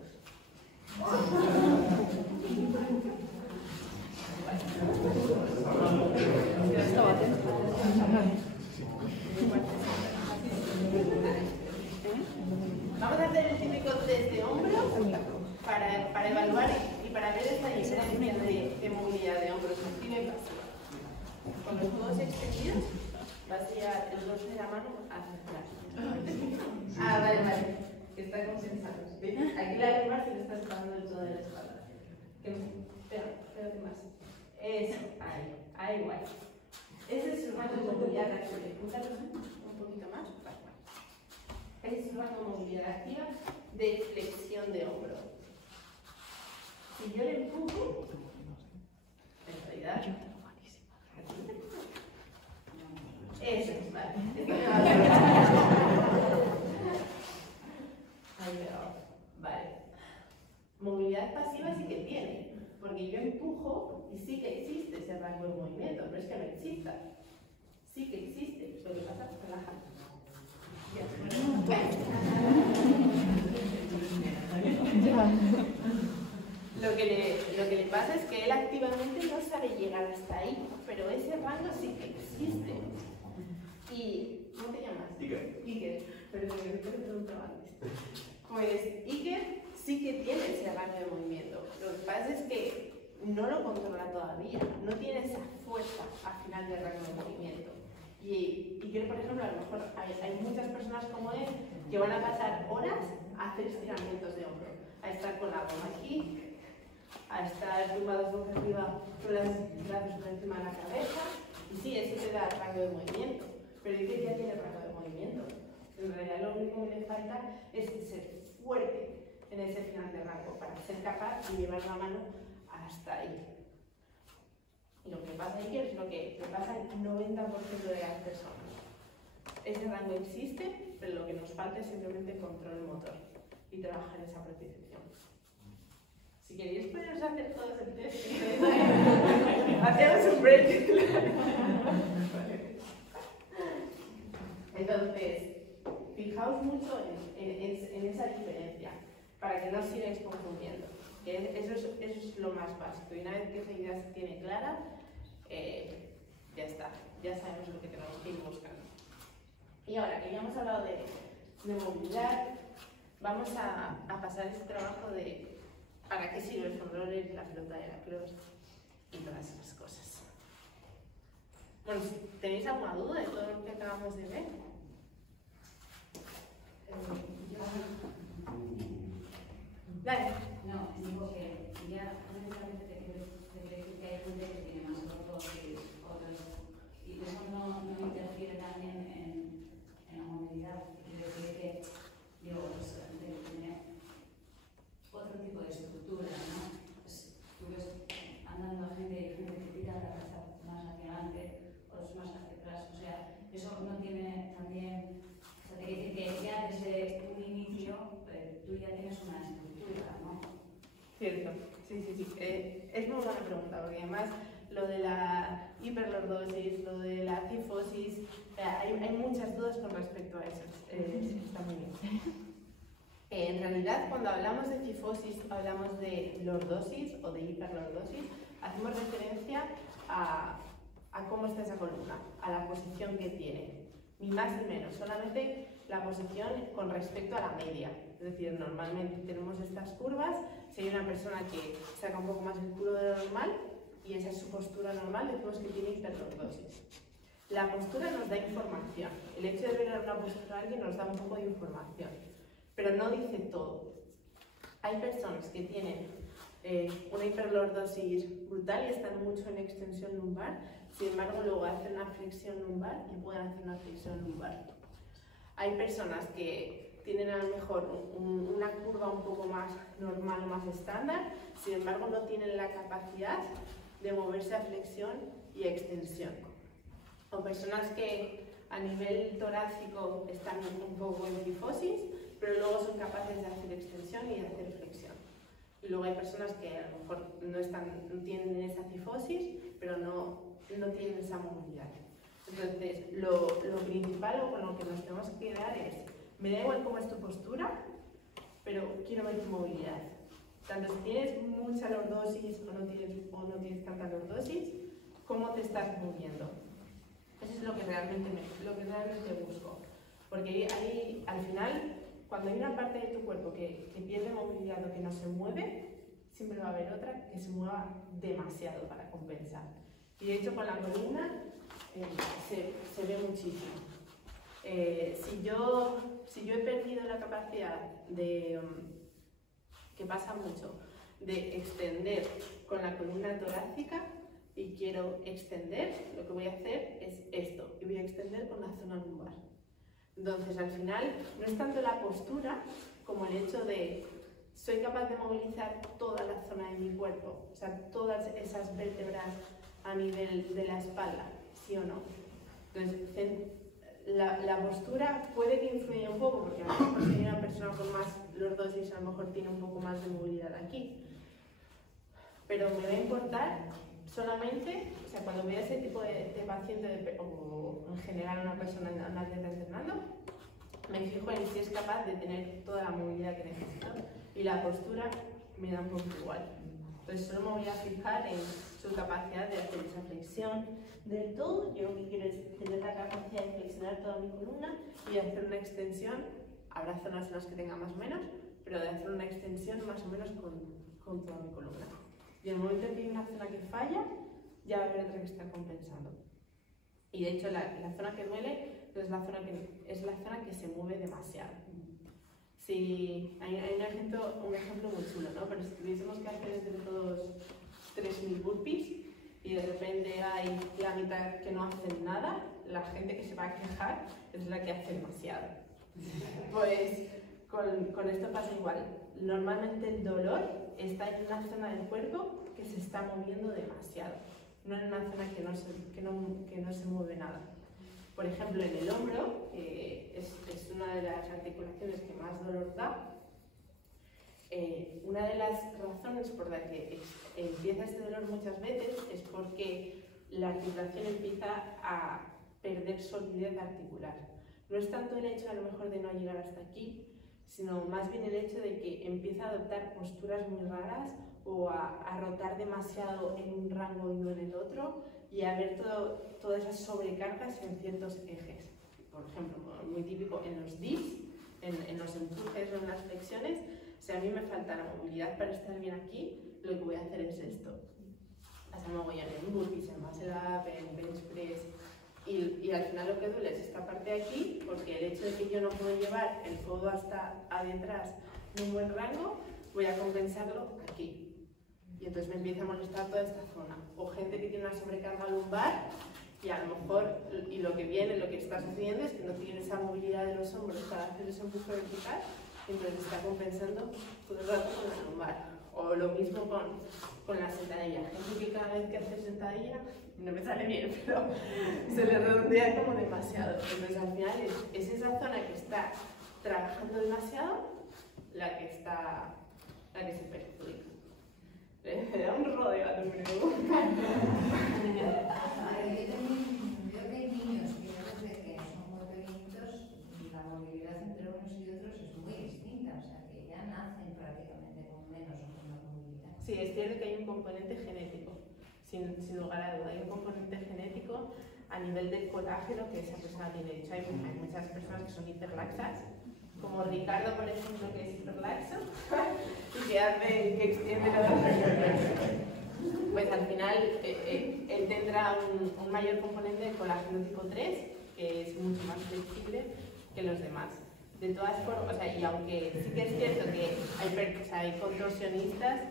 Vamos a hacer el típico test de hombros para evaluar y para ver esta diferencia de movilidad de hombros activa y pasiva. Con los codos extendidos, vas a llevar el dorso de la mano hacia atrás. Vale, que está compensado. Aquí la lumbar se le está separando del todo de la espalda. Espérate más. Eso, ahí guay. Ese es su rango de movilidad activa. Un poquito más. Ese es su rango de movilidad activa de flexión de hombro. Si yo le empujo, en realidad. Eso, vale. Vale. Movilidad pasiva sí que tiene, porque yo empujo y sí que existe ese rango de movimiento, no es que no exista. Sí que existe, lo que pasa es que relaja. Lo que le pasa es que él activamente no sabe llegar hasta ahí, pero ese rango sí que existe. ¿Y cómo te llamas? Iker. Pero te pregunto antes. Pues Iker sí que tiene ese rango de movimiento. Lo que pasa es que no lo controla todavía, no tiene esa fuerza al final del rango de movimiento. Y Iker, por ejemplo, a lo mejor hay muchas personas como él que van a pasar horas a hacer estiramientos de hombro, a estar con la goma aquí, a estar tumbados boca arriba con los brazos por encima de la cabeza. Y sí, eso te da rango de movimiento, pero Iker ya tiene rango de movimiento. En realidad lo único que le falta es ser fuerte en ese final de rango para ser capaz de llevar la mano hasta ahí. Y lo que pasa ahí es lo que le pasa al 90% de las personas. Ese rango existe, pero lo que nos falta es simplemente control motor y trabajar esa propiocepción. Si queréis poneros a hacer todos el test, hacemos un break. Entonces, fijaos mucho en esa diferencia, para que no os sigáis confundiendo. Eso es lo más básico. Y una vez que esa idea se tiene clara, ya está. Ya sabemos lo que tenemos que ir buscando. Y ahora que ya hemos hablado de movilidad, vamos a pasar este trabajo de para qué sirve el roller, la pelota de la cross y todas esas cosas. Bueno, ¿tenéis alguna duda de todo lo que acabamos de ver? Dale. No, digo que ya no necesariamente te quiero decir que hay gente que tiene más cuerpo que otros y eso no interfiere también en la movilidad. Quiero decir que, digo, pues, gente que tiene otro tipo de estructura, ¿no? Pues, tú ves andando gente que tira la cabeza más hacia adelante, otros más hacia atrás, o sea, eso no tiene también Cierto, sí. Es muy buena pregunta, porque además lo de la hiperlordosis, lo de la cifosis, hay muchas dudas con respecto a eso. Está muy bien. En realidad, cuando hablamos de cifosis, hablamos de lordosis o de hiperlordosis, hacemos referencia a cómo está esa columna, a la posición que tiene, ni más ni menos, solamente la posición con respecto a la media. Es decir, normalmente tenemos estas curvas, si hay una persona que saca un poco más el culo de lo normal y esa es su postura normal, decimos que tiene hiperlordosis. La postura nos da información, el hecho de ver una postura a alguien nos da un poco de información, pero no dice todo. Hay personas que tienen una hiperlordosis brutal y están mucho en extensión lumbar, sin embargo luego hacen una flexión lumbar y pueden hacer una flexión lumbar. Hay personas que tienen a lo mejor una curva un poco más normal o más estándar, sin embargo no tienen la capacidad de moverse a flexión y extensión. O personas que a nivel torácico están un poco en cifosis, pero luego son capaces de hacer extensión y de hacer flexión. Y luego hay personas que a lo mejor no tienen esa cifosis, pero no tienen esa movilidad. Entonces, lo principal o con lo que nos tenemos que quedar es, me da igual cómo es tu postura, pero quiero ver tu movilidad. Tanto si tienes mucha lordosis o no tienes tanta lordosis, cómo te estás moviendo. Eso es lo que realmente busco. Porque ahí, al final, cuando hay una parte de tu cuerpo que pierde movilidad o que no se mueve, siempre va a haber otra que se mueva demasiado para compensar. Y de hecho con la columna se ve muchísimo. Si yo he perdido la capacidad de, que pasa mucho, de extender con la columna torácica y quiero extender, lo que voy a hacer es esto, y voy a extender con la zona lumbar. Entonces, al final, no es tanto la postura como el hecho de soy capaz de movilizar toda la zona de mi cuerpo, o sea, todas esas vértebras a nivel de la espalda, ¿sí o no? Entonces, la postura puede que influya un poco, porque a lo mejor si hay una persona con más lordosis, a lo mejor tiene un poco más de movilidad aquí. Pero me va a importar solamente, o sea, cuando vea ese tipo de paciente, o en general una persona, una atleta entrenando, me fijo en si es capaz de tener toda la movilidad que necesito, y la postura me da un poco igual. Entonces solo me voy a fijar en su capacidad de hacer esa flexión del todo. Yo lo que quiero es tener la capacidad de flexionar toda mi columna y de hacer una extensión. Habrá zonas en las que tenga más o menos, pero de hacer una extensión más o menos con toda mi columna. Y en el momento en que hay una zona que falla, ya va a haber otra que está compensando. Y de hecho la zona que duele es la zona que se mueve demasiado. Si hay un ejemplo muy chulo, ¿no? Pero si tuviésemos que hacer entre todos 3.000 burpees y de repente hay la mitad que no hacen nada, la gente que se va a quejar es la que hace demasiado. Pues con esto pasa igual. Normalmente el dolor está en una zona del cuerpo que se está moviendo demasiado, no en una zona que no se mueve nada. Por ejemplo, en el hombro, que es una de las articulaciones que más dolor da, una de las razones por la que empieza este dolor muchas veces es porque la articulación empieza a perder solidez articular. No es tanto el hecho a lo mejor de no llegar hasta aquí, sino más bien el hecho de que empieza a adoptar posturas muy raras o a rotar demasiado en un rango y no en el otro, y a ver todas esas sobrecargas en ciertos ejes. Por ejemplo, muy típico en los dips, en los empujes o en las flexiones, si a mí me falta la movilidad para estar bien aquí, lo que voy a hacer es esto. Así me voy a en burpees, en muscle up, en bench press, y al final lo que duele es esta parte de aquí, porque el hecho de que yo no puedo llevar el codo hasta detrás en un buen rango, voy a compensarlo aquí. Y entonces me empieza a molestar toda esta zona. O gente que tiene una sobrecarga lumbar y a lo mejor, y lo que está sucediendo es que no tiene esa movilidad de los hombros para hacer ese empuje vertical, entonces está compensando todo el rato con la lumbar. O lo mismo con la sentadilla. Gente que cada vez que hace sentadilla, no me sale bien, pero se le redondea como demasiado. Entonces al final es esa zona que está trabajando demasiado la que se perjudica. Le da un rodeo a tu pregunta. Yo que hay niños que desde que son muy pequeñitos, la movilidad entre unos y otros es muy distinta, o sea que ya nacen prácticamente con menos o con más movilidad. Sí, es cierto que hay un componente genético, sin lugar a duda, hay un componente genético a nivel del colágeno que esa persona tiene. De hecho, hay muchas personas que son hiperlaxas, como Ricardo, por ejemplo, que es hiperlaxo y que extiende la pues al final él tendrá un mayor componente de colágeno tipo 3, que es mucho más flexible que los demás. De todas formas, o sea, y aunque sí que es cierto que hay contorsionistas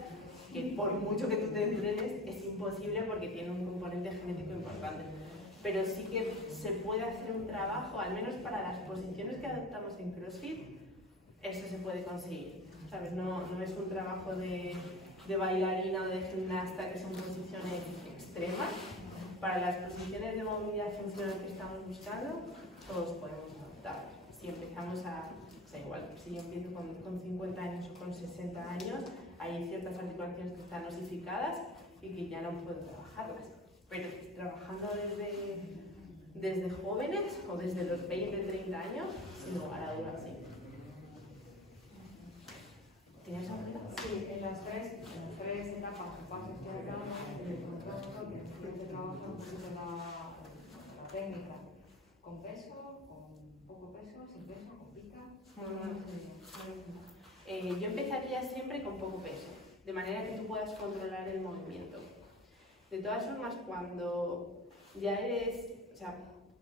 que por mucho que tú te entrenes es imposible porque tiene un componente genético importante. Pero sí que se puede hacer un trabajo, al menos para las posiciones que adoptamos en CrossFit, eso se puede conseguir, ¿sabes? No es un trabajo de bailarina o de gimnasta que son posiciones extremas. Para las posiciones de movilidad funcional que estamos buscando, todos podemos adoptar. Si empezamos o sea, igual, si yo empiezo con 50 años o con 60 años, hay ciertas articulaciones que están osificadas y que ya no puedo trabajarlas. Pero trabajando desde jóvenes o desde los 20, 30 años, sin lugar a dudas, sí. ¿Tienes alguna? Sí, en las tres etapas o fases que hablamos, se trabaja un poquito la técnica. ¿Con peso, con poco peso, sin peso, con pica? Yo empezaría siempre con poco peso, de manera que tú puedas controlar el movimiento. De todas formas, cuando ya eres, o sea,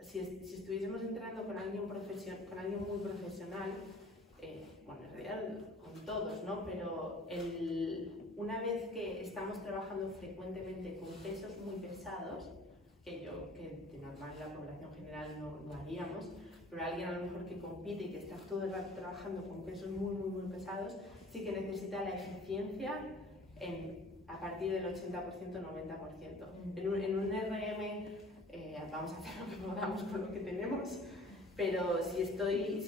si estuviésemos entrenando con alguien muy profesional, bueno, en realidad con todos, ¿no? Pero una vez que estamos trabajando frecuentemente con pesos muy pesados, que de normal en la población general no haríamos, pero alguien a lo mejor que compite y que está todo el rato trabajando con pesos muy pesados, sí que necesita la eficiencia a partir del 80%, 90%. En un RM vamos a hacer lo que podamos con lo que tenemos, pero si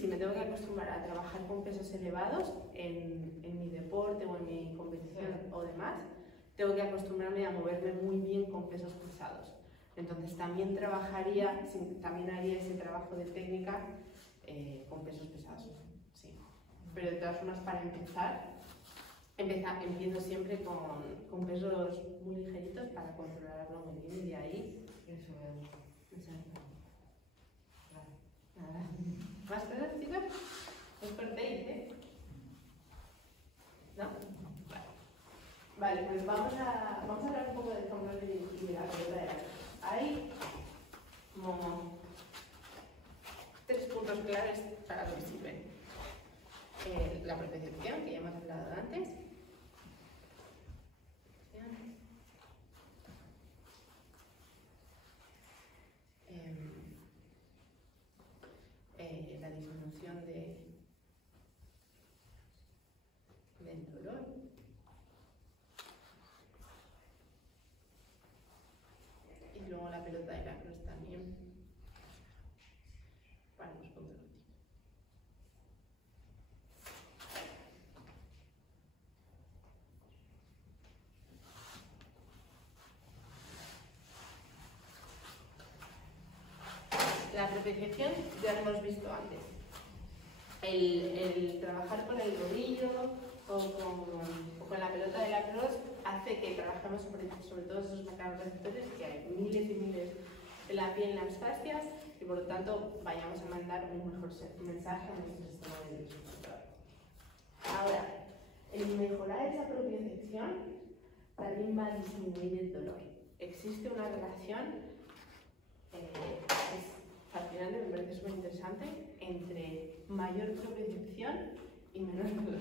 me tengo que acostumbrar a trabajar con pesos elevados en mi deporte o en mi competición o demás, tengo que acostumbrarme a moverme muy bien con pesos pesados. Entonces también haría ese trabajo de técnica con pesos pesados, sí. Pero de todas formas, para empiezo siempre con pesos muy ligeritos para controlarlo muy bien y de ahí. Eso es. Nada. ¿Más cosas, chicos? ¿Os cortéis, ¿No? Vale, pues vamos a hablar un poco del control y de la pelota de la. Hay como 3 puntos claves para lo que sirven. La propiocepción, que ya hemos hablado antes. La disminución del dolor. Y luego la pelota de la cruz también para los puntos óptimos. La propiocepción ya lo hemos visto antes. El trabajar con el rodillo o con la pelota de la cross hace que trabajemos sobre todos esos mecanorreceptores, que hay miles y miles en la piel, en las fascias, y por lo tanto vayamos a mandar un mejor mensaje a nuestro sistema nervioso. Ahora, el mejorar esa propiocepción también va a disminuir el dolor. Existe una relación fascinante, me parece súper interesante, entre mayor propiocepción y menos dolor.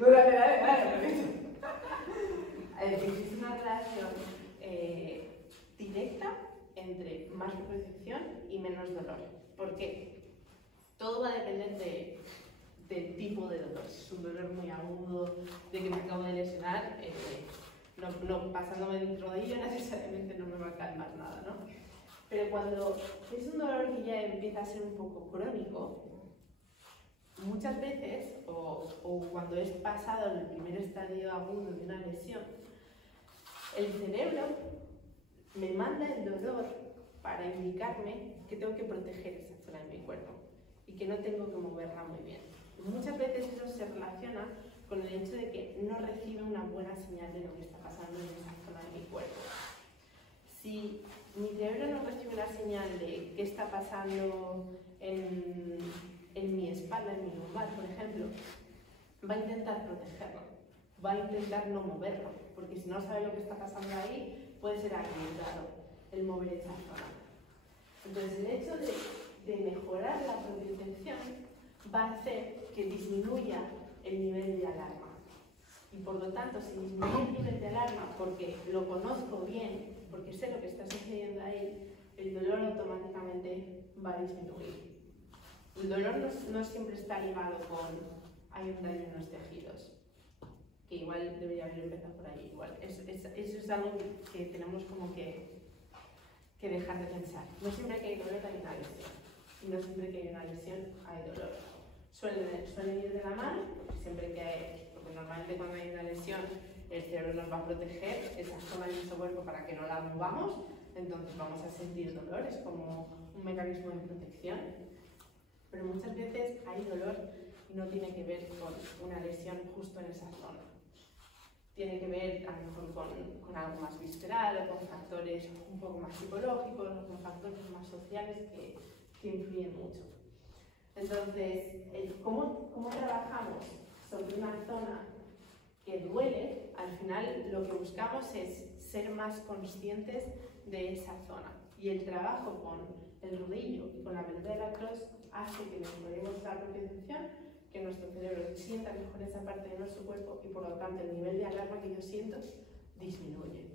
No, dale. Existe una relación directa entre más propiocepción y menos dolor. ¿Por qué? Todo va a depender del tipo de dolor. Si es un dolor muy agudo, de que me acabo de lesionar, pasándome del rodillo necesariamente no me va a calmar nada, ¿no? Pero cuando es un dolor que ya empieza a ser un poco crónico, muchas veces, o o cuando es pasado el primer estadio agudo de una lesión, el cerebro me manda el dolor para indicarme que tengo que proteger esa zona de mi cuerpo y que no tengo que moverla muy bien. Y muchas veces eso se relaciona con el hecho de que no recibe una buena señal de lo que está pasando en esa zona de mi cuerpo. Si mi cerebro no recibe una señal de qué está pasando en mi espalda, en mi lumbar, por ejemplo, va a intentar protegerlo, va a intentar no moverlo, porque si no sabe lo que está pasando ahí, puede ser arriesgado el mover esa zona. Entonces, el hecho de mejorar la propiocepción va a hacer que disminuya el nivel de alarma. Y por lo tanto, si disminuye el nivel de alarma porque lo conozco bien, porque sé lo que está sucediendo ahí, el dolor automáticamente va a disminuir. El dolor no siempre está ligado con hay un daño en los tejidos, que igual debería haber empezado por ahí. Igual. Eso es algo que tenemos como que dejar de pensar. No siempre que hay dolor hay una lesión, y no siempre que hay una lesión hay dolor. Suelen ir de la mano, porque normalmente cuando hay una lesión el cerebro nos va a proteger esa zona de nuestro cuerpo para que no la movamos, entonces vamos a sentir dolor, es como un mecanismo de protección. Pero muchas veces hay dolor y no tiene que ver con una lesión justo en esa zona. Tiene que ver a lo mejor con algo más visceral o con factores un poco más psicológicos o con factores más sociales que influyen mucho. Entonces, ¿cómo trabajamos sobre una zona que duele? Al final lo que buscamos es ser más conscientes de esa zona. Y el trabajo con el rodillo y con la pelota de lacrosse hace que mejoremos la propiocepción, que nuestro cerebro sienta mejor esa parte de nuestro cuerpo y por lo tanto el nivel de alarma que yo siento disminuye.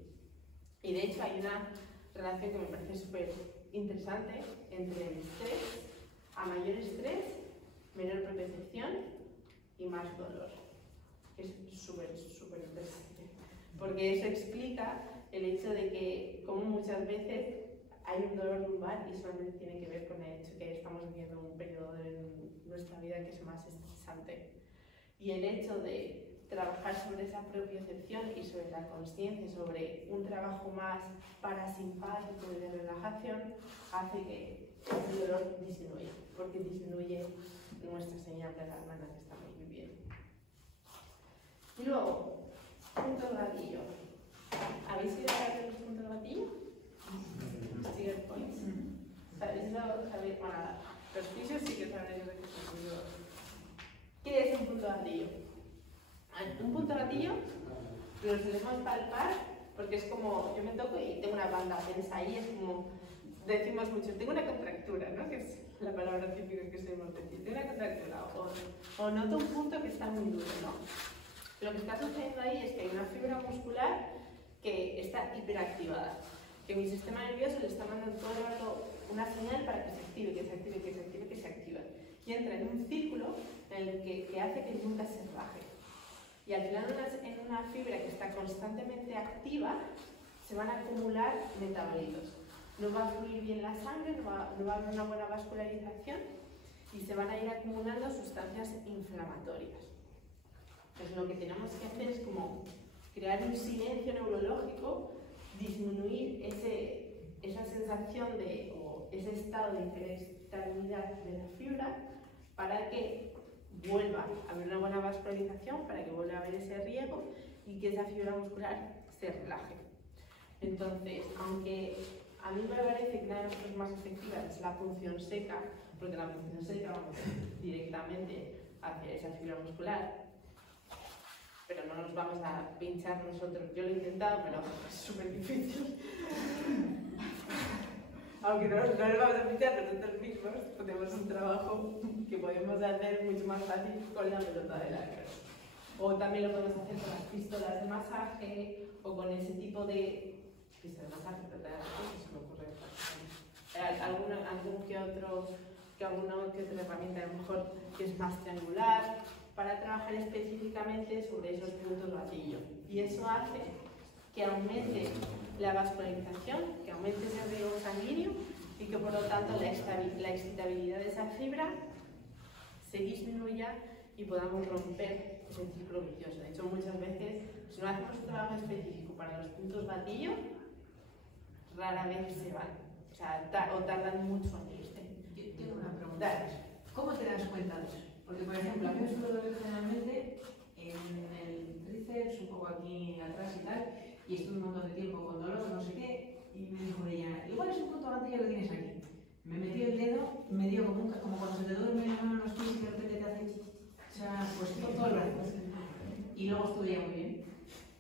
Y de hecho hay una relación que me parece súper interesante entre el estrés. A mayor estrés, menor propiocepción y más dolor. Es súper interesante. Porque eso explica el hecho de que, como muchas veces, hay un dolor lumbar y solamente tiene que ver con el hecho que estamos viviendo un periodo de nuestra vida que es más estresante. Y el hecho de trabajar sobre esa propiocepción y sobre la consciencia, sobre un trabajo más parasimpático y de relajación, hace que el dolor disminuya, porque disminuye nuestra señal de alarma en la que estamos viviendo. Y luego, puntos gatillo. ¿Habéis oído hablar de los puntos gatillo? Trigger points. ¿Sabéis bueno, los fisios sí que saben eso de que son puntos. ¿Qué es un punto gatillo? Un punto gatillo lo solemos palpar porque es como, yo me toco y tengo una banda tensa ahí, es como, decimos mucho, tengo una contractura, ¿no? Que es la palabra típica que solemos decir, tengo una contractura, o noto un punto que está muy duro, ¿no? Lo que está sucediendo ahí es que hay una fibra muscular que está hiperactivada, que mi sistema nervioso le está mandando todo el rato una señal para que se active, que se active, que se active, que se active. Y entra en un círculo en el que hace que nunca se relaje. Y al final en una fibra que está constantemente activa, se van a acumular metabolitos. No va a fluir bien la sangre, no va a haber una buena vascularización y se van a ir acumulando sustancias inflamatorias. Entonces lo que tenemos que hacer es como crear un silencio neurológico, disminuir esa sensación o ese estado de hiperestabilidad de la fibra para que vuelva a haber una buena vascularización, para que vuelva a haber ese riego y que esa fibra muscular se relaje. Entonces, aunque a mí me parece que una de las cosas más efectivas es la punción seca, porque la punción seca vamos directamente hacia esa fibra muscular, pero no nos vamos a pinchar nosotros. Yo lo he intentado, pero es súper difícil. Aunque no nos vamos a pinchar nosotros mismos, tenemos un trabajo que podemos hacer mucho más fácil con la pelota de lacrosse. O también lo podemos hacer con las pistolas de masaje o con ese tipo de pistolas de masaje, pelota de lacrosse, se me ocurre alguna que otra herramienta a lo mejor que es más triangular, para trabajar específicamente sobre esos puntos gatillo. Y eso hace que aumente la vascularización, que aumente ese riego sanguíneo y que por lo tanto la excitabilidad de esa fibra se disminuya y podamos romper ese ciclo vicioso. De hecho, muchas veces, si no hacemos un trabajo específico para los puntos gatillo, rara vez se van. O sea, o tardan mucho en irse. Yo tengo una pregunta. ¿Cómo te das cuenta de eso? Porque, por ejemplo, a mí me suele doler generalmente en el tríceps, un poco aquí atrás y tal, y estuve un montón de tiempo con dolor, no sé qué, y me dijo ella, igual es un punto gatillo que tienes aquí. Me metió el dedo, me dio como cuando se te duerme la mano en los pies y de repente te hace pues todo el brazo. Y luego estuve ya muy bien.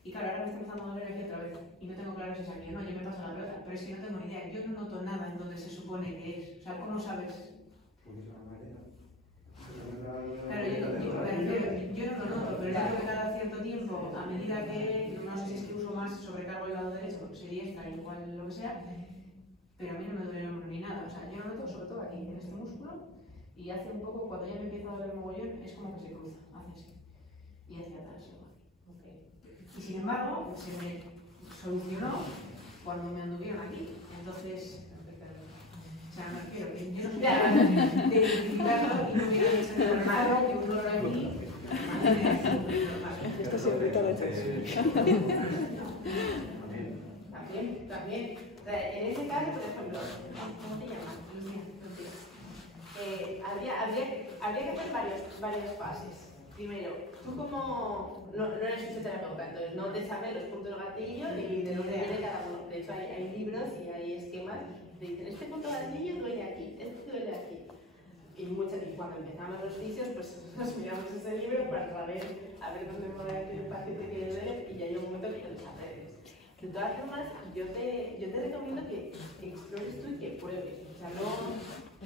Y claro, ahora me está empezando a doler aquí otra vez. Y no tengo claro si es aquí o no, yo me paso la pelota. Pero es que no tengo ni idea, yo no noto nada en donde se supone que es. O sea, ¿cómo sabes? Claro, yo no lo noto, pero yo creo que cada cierto tiempo, a medida que, no sé si es que uso más, sobrecargo el lado derecho, porque soy diestra, igual lo que sea, pero a mí no me duele el hombro ni nada. O sea, yo lo noto sobre todo aquí, en este músculo, y hace un poco, cuando ya me empieza a doler el mogollón, es como que se cruza, hace así, y hacia atrás igual. Okay. Y sin embargo, se me solucionó cuando me anduvieron aquí. Entonces, o sea, me refiero que yo no soy capaz de identificarlo y no hubiera dicho nada, que un dolor aquí. Esto siempre está hecho. También. O sea, en ese caso, por ejemplo, ¿cómo te llamas? Habría que hacer varias fases. Primero, tú como no eres fisioterapeuta, entonces no te sabes los puntos gatillo y de dónde viene cada uno. De hecho, hay libros y hay esquemas que dicen, este punto gatillo duele aquí, este duele aquí. Y cuando empezamos los fisios, pues nos miramos ese libro para saber a ver dónde mueve el paciente que le duele y ya llega un momento que lo aprendes. De todas formas, yo te recomiendo que explores tú y que pruebes. O sea,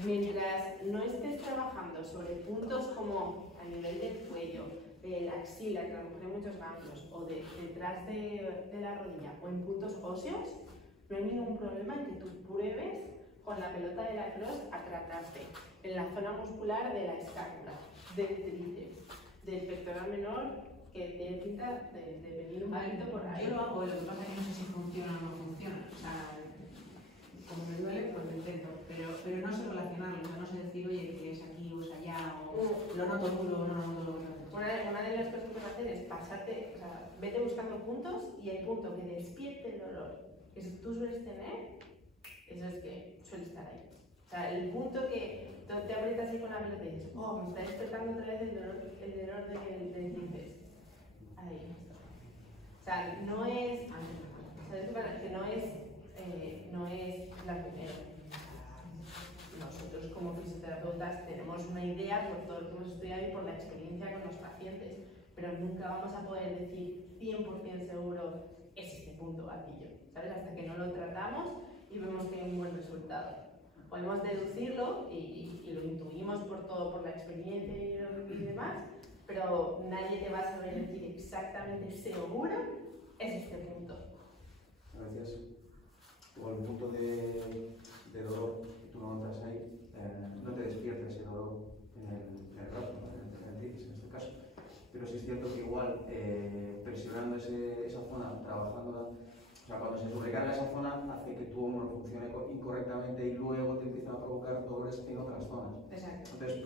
mientras no estés trabajando sobre puntos como a nivel del cuello, de la axila, que a lo mejor hay muchos ganglios, o detrás de la rodilla, o en puntos óseos, no hay ningún problema en que tú pruebes con la pelota de la cross a tratarte en la zona muscular de la escápula, del tríceps, del pectoral menor, que tiene pinta de venir un poquito por ahí. Yo lo hago, lo que pasa es que no sé si funciona o no funciona. O sea, como me duele, pues lo intento. Pero no sé relacionarlo, o sea, no sé decir, oye, que es aquí o es allá, o lo noto duro o no lo noto duro. Una de las cosas que puedes hacer es pasarte, o sea, vete buscando puntos y el punto que despierte el dolor que tú sueles tener, eso es que suele estar ahí. O sea, el punto que te aprietas así con la pelota y dices, oh, me está despertando otra vez el dolor del tríceps. Ahí. O sea, no es. ¿Sabes qué pasa? Que no es la primera. Nosotros como fisioterapeutas tenemos una idea por todo lo que hemos estudiado y por la experiencia con los pacientes, pero nunca vamos a poder decir 100% seguro es este punto gatillo, ¿sabes? Hasta que no lo tratamos y vemos que hay un buen resultado. Podemos deducirlo y lo intuimos por la experiencia y demás, pero nadie te va a saber decir exactamente seguro es este punto. Gracias. O el punto de dolor que tú no notas ahí, no te despierta ese dolor en el brazo, en este caso. Pero sí es cierto que igual presionando esa zona, trabajando, o sea, cuando se sobrecarga esa zona, hace que tu hombro funcione incorrectamente y luego te empiezan a provocar dolores en otras zonas. Exacto. Entonces,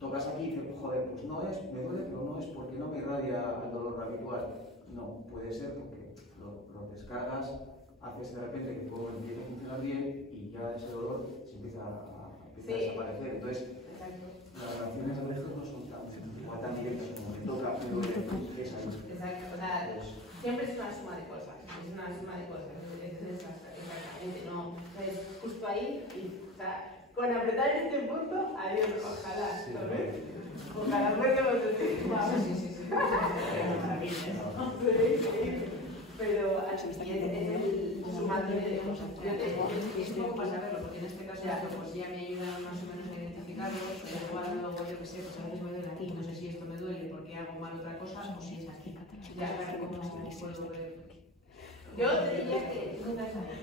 tocas aquí y dices, joder, pues no es, me duele, pero no es porque no me irradia el dolor habitual. No, puede ser porque lo descargas, haces de repente que todo empiece a funcionar bien y ya ese dolor se empieza a desaparecer. Entonces, las relaciones de lejos no son tan directas como me toca, me duele, es ahí. Exacto, o sea, siempre es una suma de cosas. Es una suma de cosas. Exactamente, no. Es justo ahí y, o sea, con apretar este punto, adiós, ojalá, ¿sabes? Ojalá podemos decir, vamos. Sí. Pero así es el sumatorio de cosas. Es un poco para saberlo, porque en este caso pues ya me ayuda más o menos a identificarlo, pero igual luego yo que sé, pues a veces me duele aquí, no sé si esto me duele porque hago mal otra cosa o si es aquí. Ya ver cómo puedo ver. Yo te diría que nunca sabes.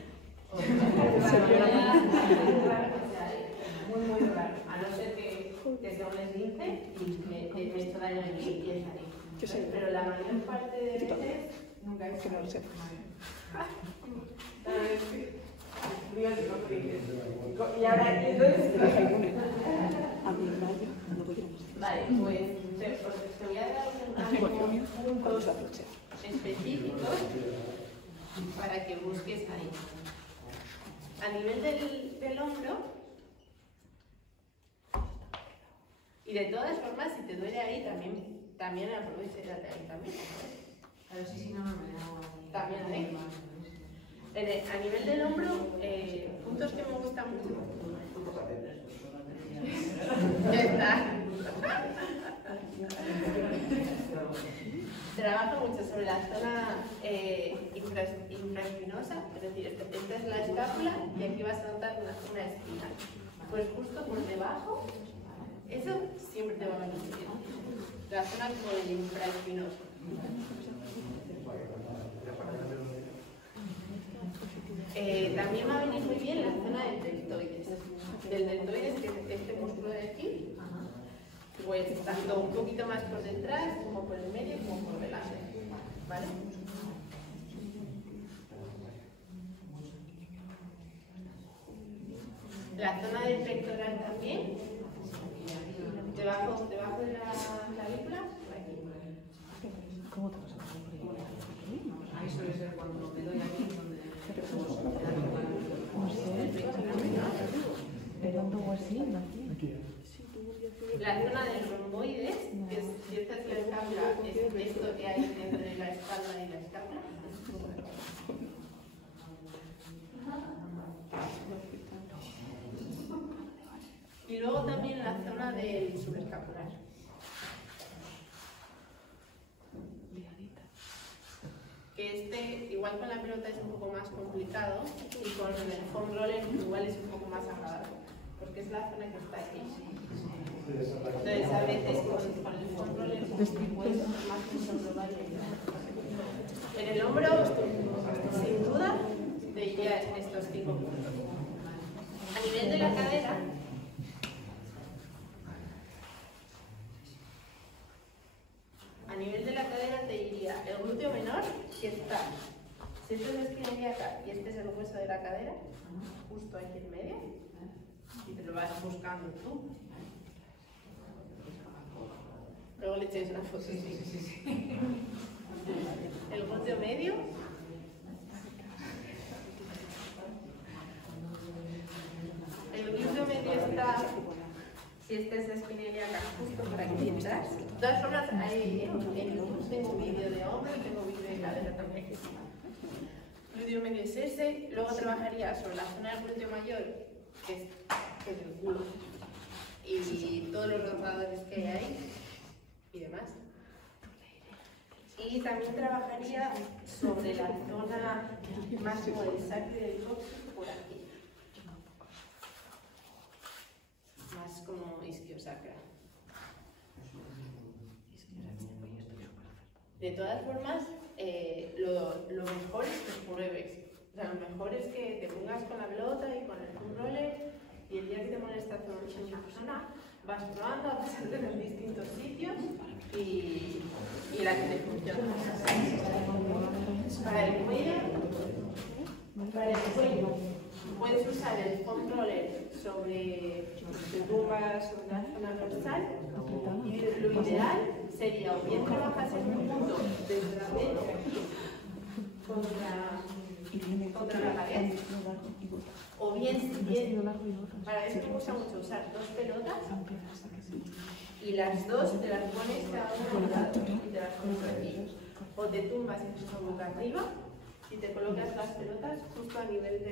Muy raro, a no ser que sea un esguince y me he hecho daño aquí y es ahí. Pero la mayor parte de veces nunca es que no lo sé. Y ahora, entonces. Vale, pues te voy a dar unos puntos específicos para que busques ahí. A nivel del hombro, y de todas formas, si te duele ahí, también aprovecha ahí también. A ver si no me hago también ahí. A nivel del hombro, puntos que me gustan mucho. Ya está. Trabajo mucho sobre la zona infraespinosa, es decir, esta es la escápula y aquí vas a notar una espina. Pues justo por debajo, eso siempre te va a venir bien. La zona como del infraespinoso. También va a venir muy bien la zona del deltoides. Del deltoides, que es este músculo de aquí, pues tanto un poquito más por detrás, como por el medio, como por delante. ¿Vale? La zona del pectoral también, debajo de la clavícula, por aquí. ¿Cómo te vas a poner? Ahí suele ser cuando me doy aquí, donde No sé, dando así, ¿no? La zona del romboides, que es, si esta es la escápula, es esto que hay entre la espalda y la escápula. Y luego también la zona del subescapular. Que igual con la pelota es un poco más complicado y con el foam roller igual es un poco más agradable, porque es la zona que está aquí. Entonces a veces con el foam roller puedes hacer más control. En el hombro, sin duda, te diría estos 5 puntos. A nivel de la cadera, te diría el glúteo menor, que está, si esto es la espina ilíaca y este es el hueso de la cadera, justo aquí en medio, y te lo vas buscando tú. Luego le echáis una foto. Sí. El glúteo medio. El glúteo medio está, si esta es la espina ilíaca, justo por aquí detrás. De todas formas, hay en YouTube tengo vídeo de hombro, tengo vídeo de cadera también. El glúteo medio es ese. Luego trabajaría sobre la zona del glúteo mayor, que es el culo, y todos los rotadores que hay ahí y demás. Y también trabajaría sobre la zona más como del sacro y del coxis, por aquí. Más como isquiosacra. De todas formas, lo mejor es que pruebes. O sea, lo mejor es que te pongas con la pelota y con el foam roller y el día que te molesta una persona, vas probando a pasar de los distintos sitios y la que te funciona. Para el cuello, puedes usar el foam roller sobre tumbas sobre la zona dorsal y lo ideal sería o bien trabajas en un punto de trapero contra la pared, o bien para eso me gusta mucho usar 2 pelotas y las 2 te las pones cada una a un lado y te las pones aquí, o te tumbas incluso boca arriba y te colocas las pelotas justo a nivel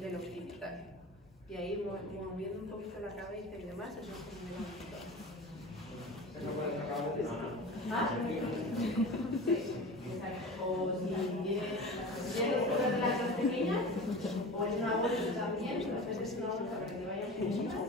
del occipital y ahí moviendo un poquito la cabeza y demás, eso es muy bonito. ¿Ah? Sí, exacto. O si tienes una de las más pequeñas, o es una bolsa también, a veces es una bolsa para que te vayan pequeñitas.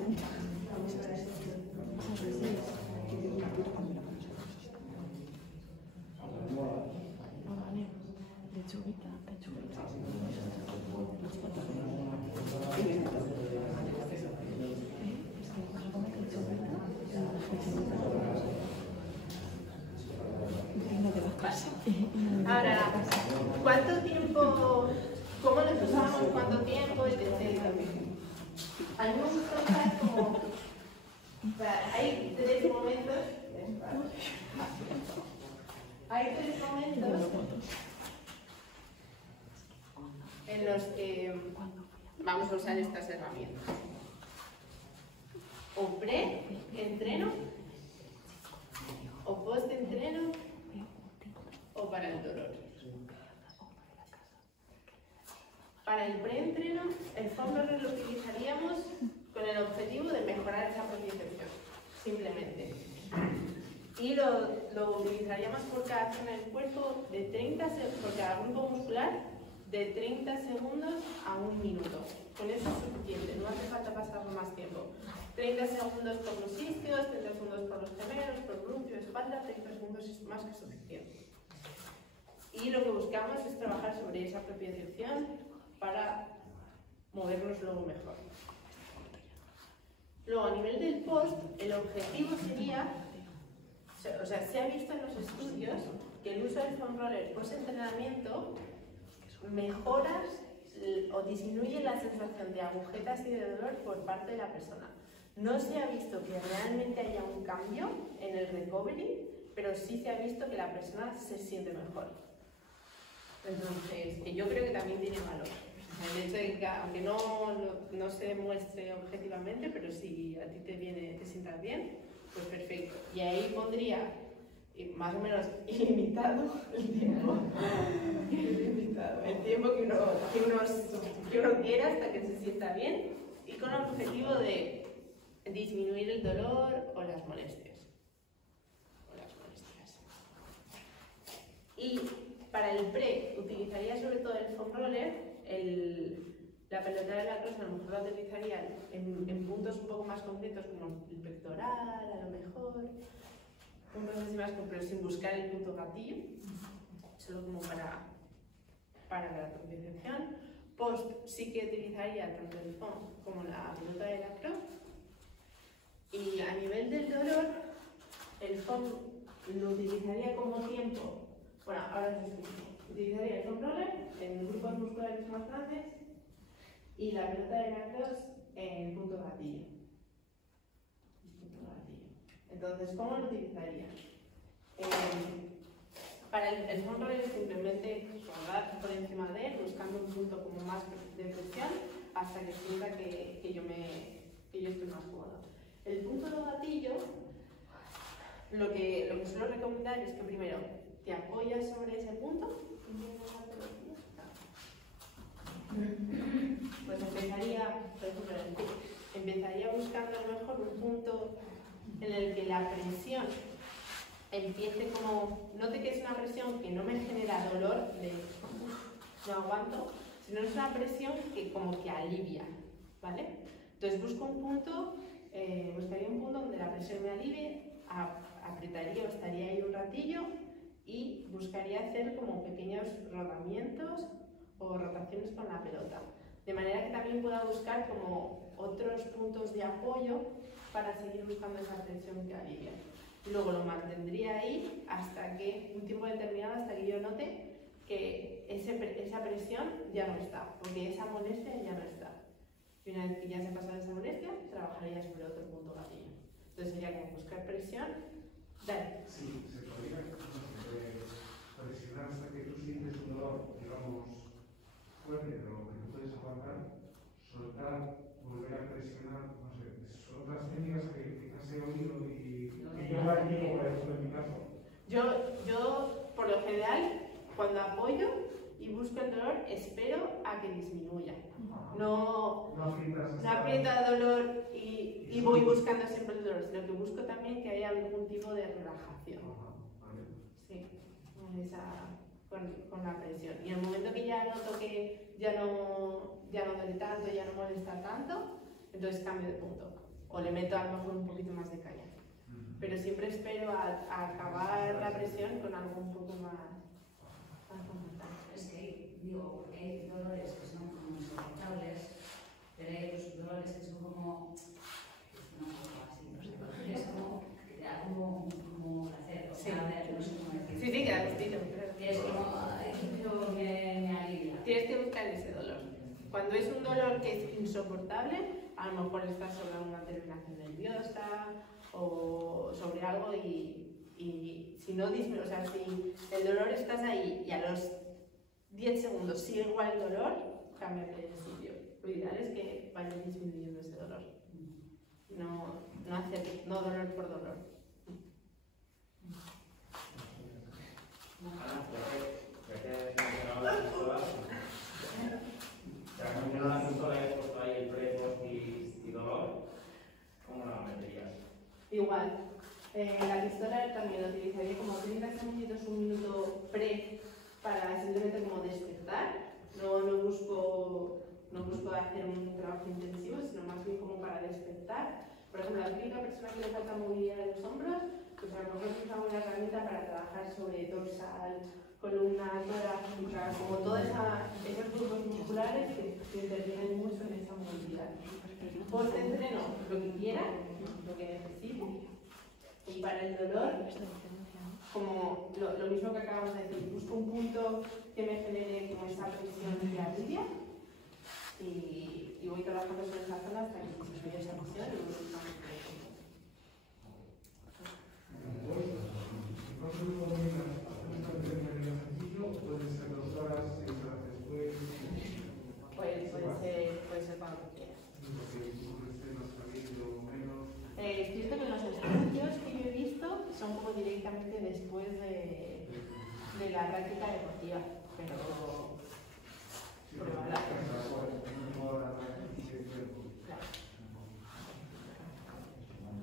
Ahora, ¿cuánto tiempo, cómo nos usamos, cuánto tiempo, etc.? A mí me gusta usar como, o sea, hay 3 momentos Hay 3 momentos en los que vamos a usar estas herramientas. O pre-entreno, o post-entreno, o para el dolor. Para el pre-entreno, el foam roller lo utilizaríamos con el objetivo de mejorar esa propiocepción, simplemente. Y lo utilizaríamos por cada zona del cuerpo de 30 por cada grupo muscular de 30 segundos a 1 minuto. Con eso es suficiente, no hace falta pasar más tiempo. 30 segundos por los isquios, 30 segundos por los gemelos, por glúteo, espalda, 30 segundos es más que suficiente. Y lo que buscamos es trabajar sobre esa propiocepción para movernos luego mejor. Luego, a nivel del post, el objetivo sería, o sea, se ha visto en los estudios que el uso del foam roller post-entrenamiento mejora o disminuye la sensación de agujetas y de dolor por parte de la persona. No se ha visto que realmente haya un cambio en el recovery, pero sí se ha visto que la persona se siente mejor. Entonces, que yo creo que también tiene valor. El hecho de que, aunque no se demuestre objetivamente, pero si a ti te sientas bien, pues perfecto. Y ahí pondría más o menos ilimitado el tiempo. Ilimitado. El tiempo que uno quiera hasta que se sienta bien y con el objetivo de disminuir el dolor o las molestias. Y para el pre utilizaría sobre todo el foam roller. La pelota de la cross a lo mejor la utilizaría en puntos un poco más concretos como el pectoral, a lo mejor, puntos así más concretos sin buscar el punto gatillo, solo como para la propiocepción. Post sí que utilizaría tanto el foam como la pelota de la cross. Y a nivel del dolor, el foam lo utilizaría como tiempo. Bueno, ahora os explico. Utilizaría el foam roller en grupos musculares más grandes y la pelota de la cross en punto gatillo. Entonces, ¿cómo lo utilizaría? Para el foam roller simplemente rodar por encima de él, buscando un punto como más de presión hasta que sienta que yo estoy más cómoda. El punto de gatillo, lo que suelo recomendar es que primero te apoyas sobre ese punto. Pues empezaría buscando a lo mejor un punto en el que la presión empiece como, note que es una presión que no me genera dolor de no aguanto, sino es una presión que como que alivia, ¿vale? Entonces busco un punto, buscaría un punto donde la presión me alivie, apretaría o estaría ahí un ratillo y buscaría hacer como pequeños rodamientos o rotaciones con la pelota, de manera que también pueda buscar como otros puntos de apoyo para seguir buscando esa presión que alivia. Luego lo mantendría ahí hasta que, un tiempo determinado, hasta que yo note que esa presión ya no está, porque esa molestia ya no está. Y una vez que ya se ha pasado esa molestia, trabajaría sobre otro punto gatillo. Entonces sería como buscar presión. Dale. Sí, se podría presionar hasta que tú sientes un dolor, digamos, fuerte, pero que no puedes aguantar, soltar, volver a presionar, no sé, son otras técnicas que quizás he oído y yo aquí, por ejemplo, en mi caso. Yo, por lo general, cuando apoyo y busco el dolor, espero a que disminuya. No aprieta el dolor y voy buscando siempre el dolor, sino que busco también que haya algún tipo de relajación. Sí, con la presión. Y en el momento que ya noto que ya no duele tanto, ya no molesta tanto, entonces cambio de punto. O le meto a lo mejor un poquito más de caña. Pero siempre espero a acabar la presión con algo un poco más confortable. Es que digo, porque hay dolores que son como insoportables, pero hay otros dolores que son como, no, así, no sé, es como, te da como placer, o sea, a ver, no sé cómo decirlo. Sí, que da gustito. Es como, eso me alivia. Tienes que buscar ese dolor. Cuando es un dolor que es insoportable, a lo mejor estás sobre una terminación nerviosa o sobre algo y Y si no disminuye, o sea, si el dolor estás ahí y a los 10 segundos sigue igual el dolor, cámbiate de sitio. Lo ideal es que vaya disminuyendo ese dolor. No dolor por dolor. Ana, ya que has mencionado las pistolas, ya que has mencionado las pistolas y has puesto ahí el pre, post y dolor, ¿cómo la meterías? Igual. La pistola también la utilizaría como 30 segundos, un minuto pre para simplemente como despertar. No busco hacer un trabajo intensivo, sino más bien como para despertar. Por ejemplo, la típica persona que le falta movilidad de los hombros, pues a lo mejor es una buena herramienta para trabajar sobre dorsal, columna, torácica, como todos esos grupos musculares que intervienen mucho en esa movilidad. Post-entreno, lo que quiera, lo que necesite. Y para el dolor, como lo mismo que acabamos de decir, busco un punto que me genere como esa presión diaria y voy trabajando sobre esa zona hasta que disminuya esa presión y luego puede ser cuando quieras. Es cierto que los estudios que yo he visto son como directamente después de la práctica deportiva, pero probarla.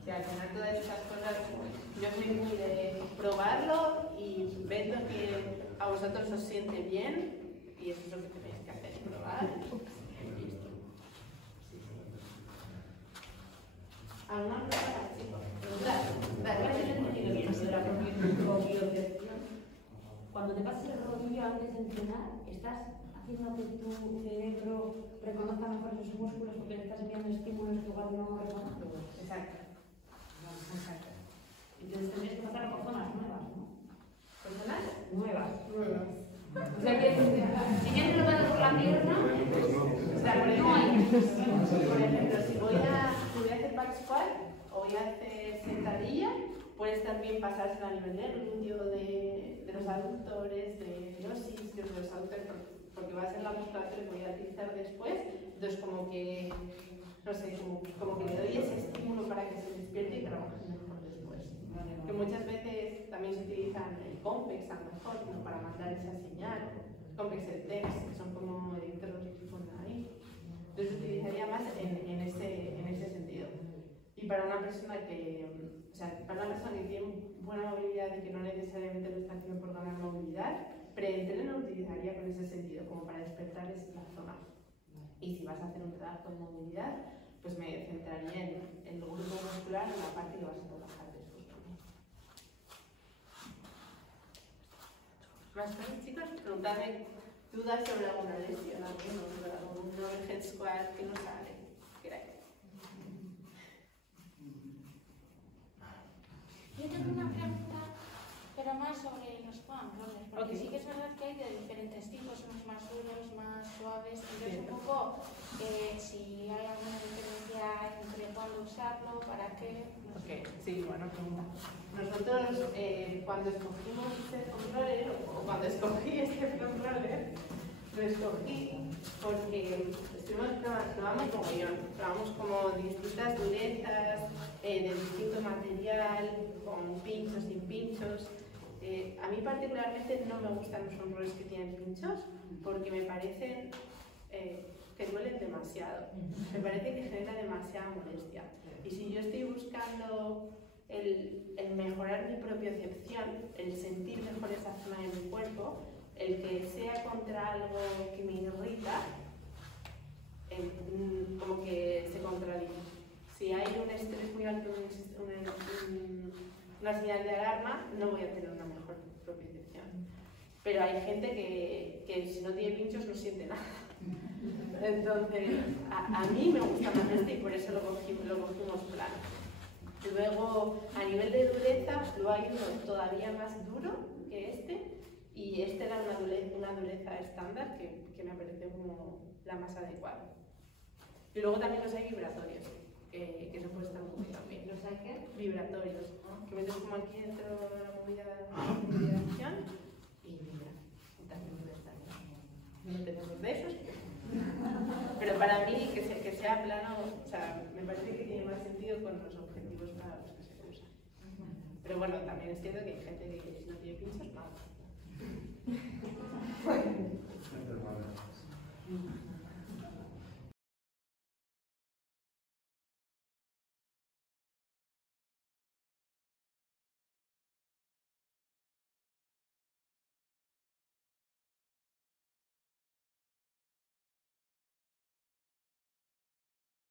Sí, al final todas estas cosas, yo soy muy de probarlo y vendo que a vosotros os siente bien y eso es lo que tenéis que hacer, probar y listo. ¿Alguna pregunta, chicos? Cuando te pasas el rodillo antes de entrenar, estás haciendo que tu cerebro reconozca mejor esos músculos porque le estás enviando estímulos que igual no reconoces. Exacto. Entonces tendrías que pasar por zonas nuevas, ¿no? ¿Personas? Nuevas. O sea que si quieres lo pasas por la pierna, o sea, no hay. Por ejemplo, si voy a hacer back squat o voy a hacer sentadilla, puedes también pasárselo a nivel de glúteo, de los aductores, de los isquios, de los aductores, porque va a ser la musculatura que voy a utilizar después. Entonces, como que, no sé, como que le doy ese estímulo para que se despierte y trabaje mejor después. Que muchas veces también se utilizan el complex a lo mejor, como para mandar esa señal. Complex, el TENS, que son como electrodos que ponen ahí. Entonces, utilizaría más en ese sentido. Y para una persona que tiene buena movilidad y que no necesariamente lo está haciendo por ganar movilidad, preentreno lo utilizaría con ese sentido, como para despertar la zona. Y si vas a hacer un trabajo de movilidad, pues me centraría en el grupo muscular, en la parte que vas a trabajar después también. ¿Más cosas, chicos? Preguntadme dudas sobre alguna lesión, sobre algún overhead squat que no sale. Queráis. Yo tengo una pregunta, pero más sobre los foam rollers, porque sí que es verdad que hay de diferentes tipos, unos más duros, más suaves, entonces un poco si hay alguna diferencia entre cuándo usarlo, para qué. No sé. Sí, buena pregunta. Nosotros cuando escogimos este foam roller, o cuando escogí este foam roller, lo escogí porque probamos mogollón, probamos como distintas durezas, de distinto material, con pinchos, sin pinchos. A mí particularmente no me gustan los foam rollers que tienen pinchos porque me parecen que duelen demasiado. Me parece que genera demasiada molestia. Y si yo estoy buscando el mejorar mi propiocepción, el sentir mejor esa zona de mi cuerpo, el que sea contra algo que me irrita, como que se contradice. Si hay un estrés muy alto, una señal de alarma, no voy a tener una mejor propiocepción. Pero hay gente que si no tiene pinchos no siente nada. Entonces, a mí me gusta más este y por eso lo cogimos plano. Luego, a nivel de dureza, lo hay uno todavía más duro que este. Y este era una dureza estándar que me pareció como la más adecuada. Y luego también los hay vibratorios, que se puede estar un poquito también. ¿Los hay qué? Vibratorios, que metes como aquí dentro movida de acción y mira, también no tenemos de esos. Pero para mí que sea plano, o sea, me parece que tiene más sentido con los objetivos para los que se usa. Pero bueno, también es cierto que hay gente que si no tiene pinchos, no.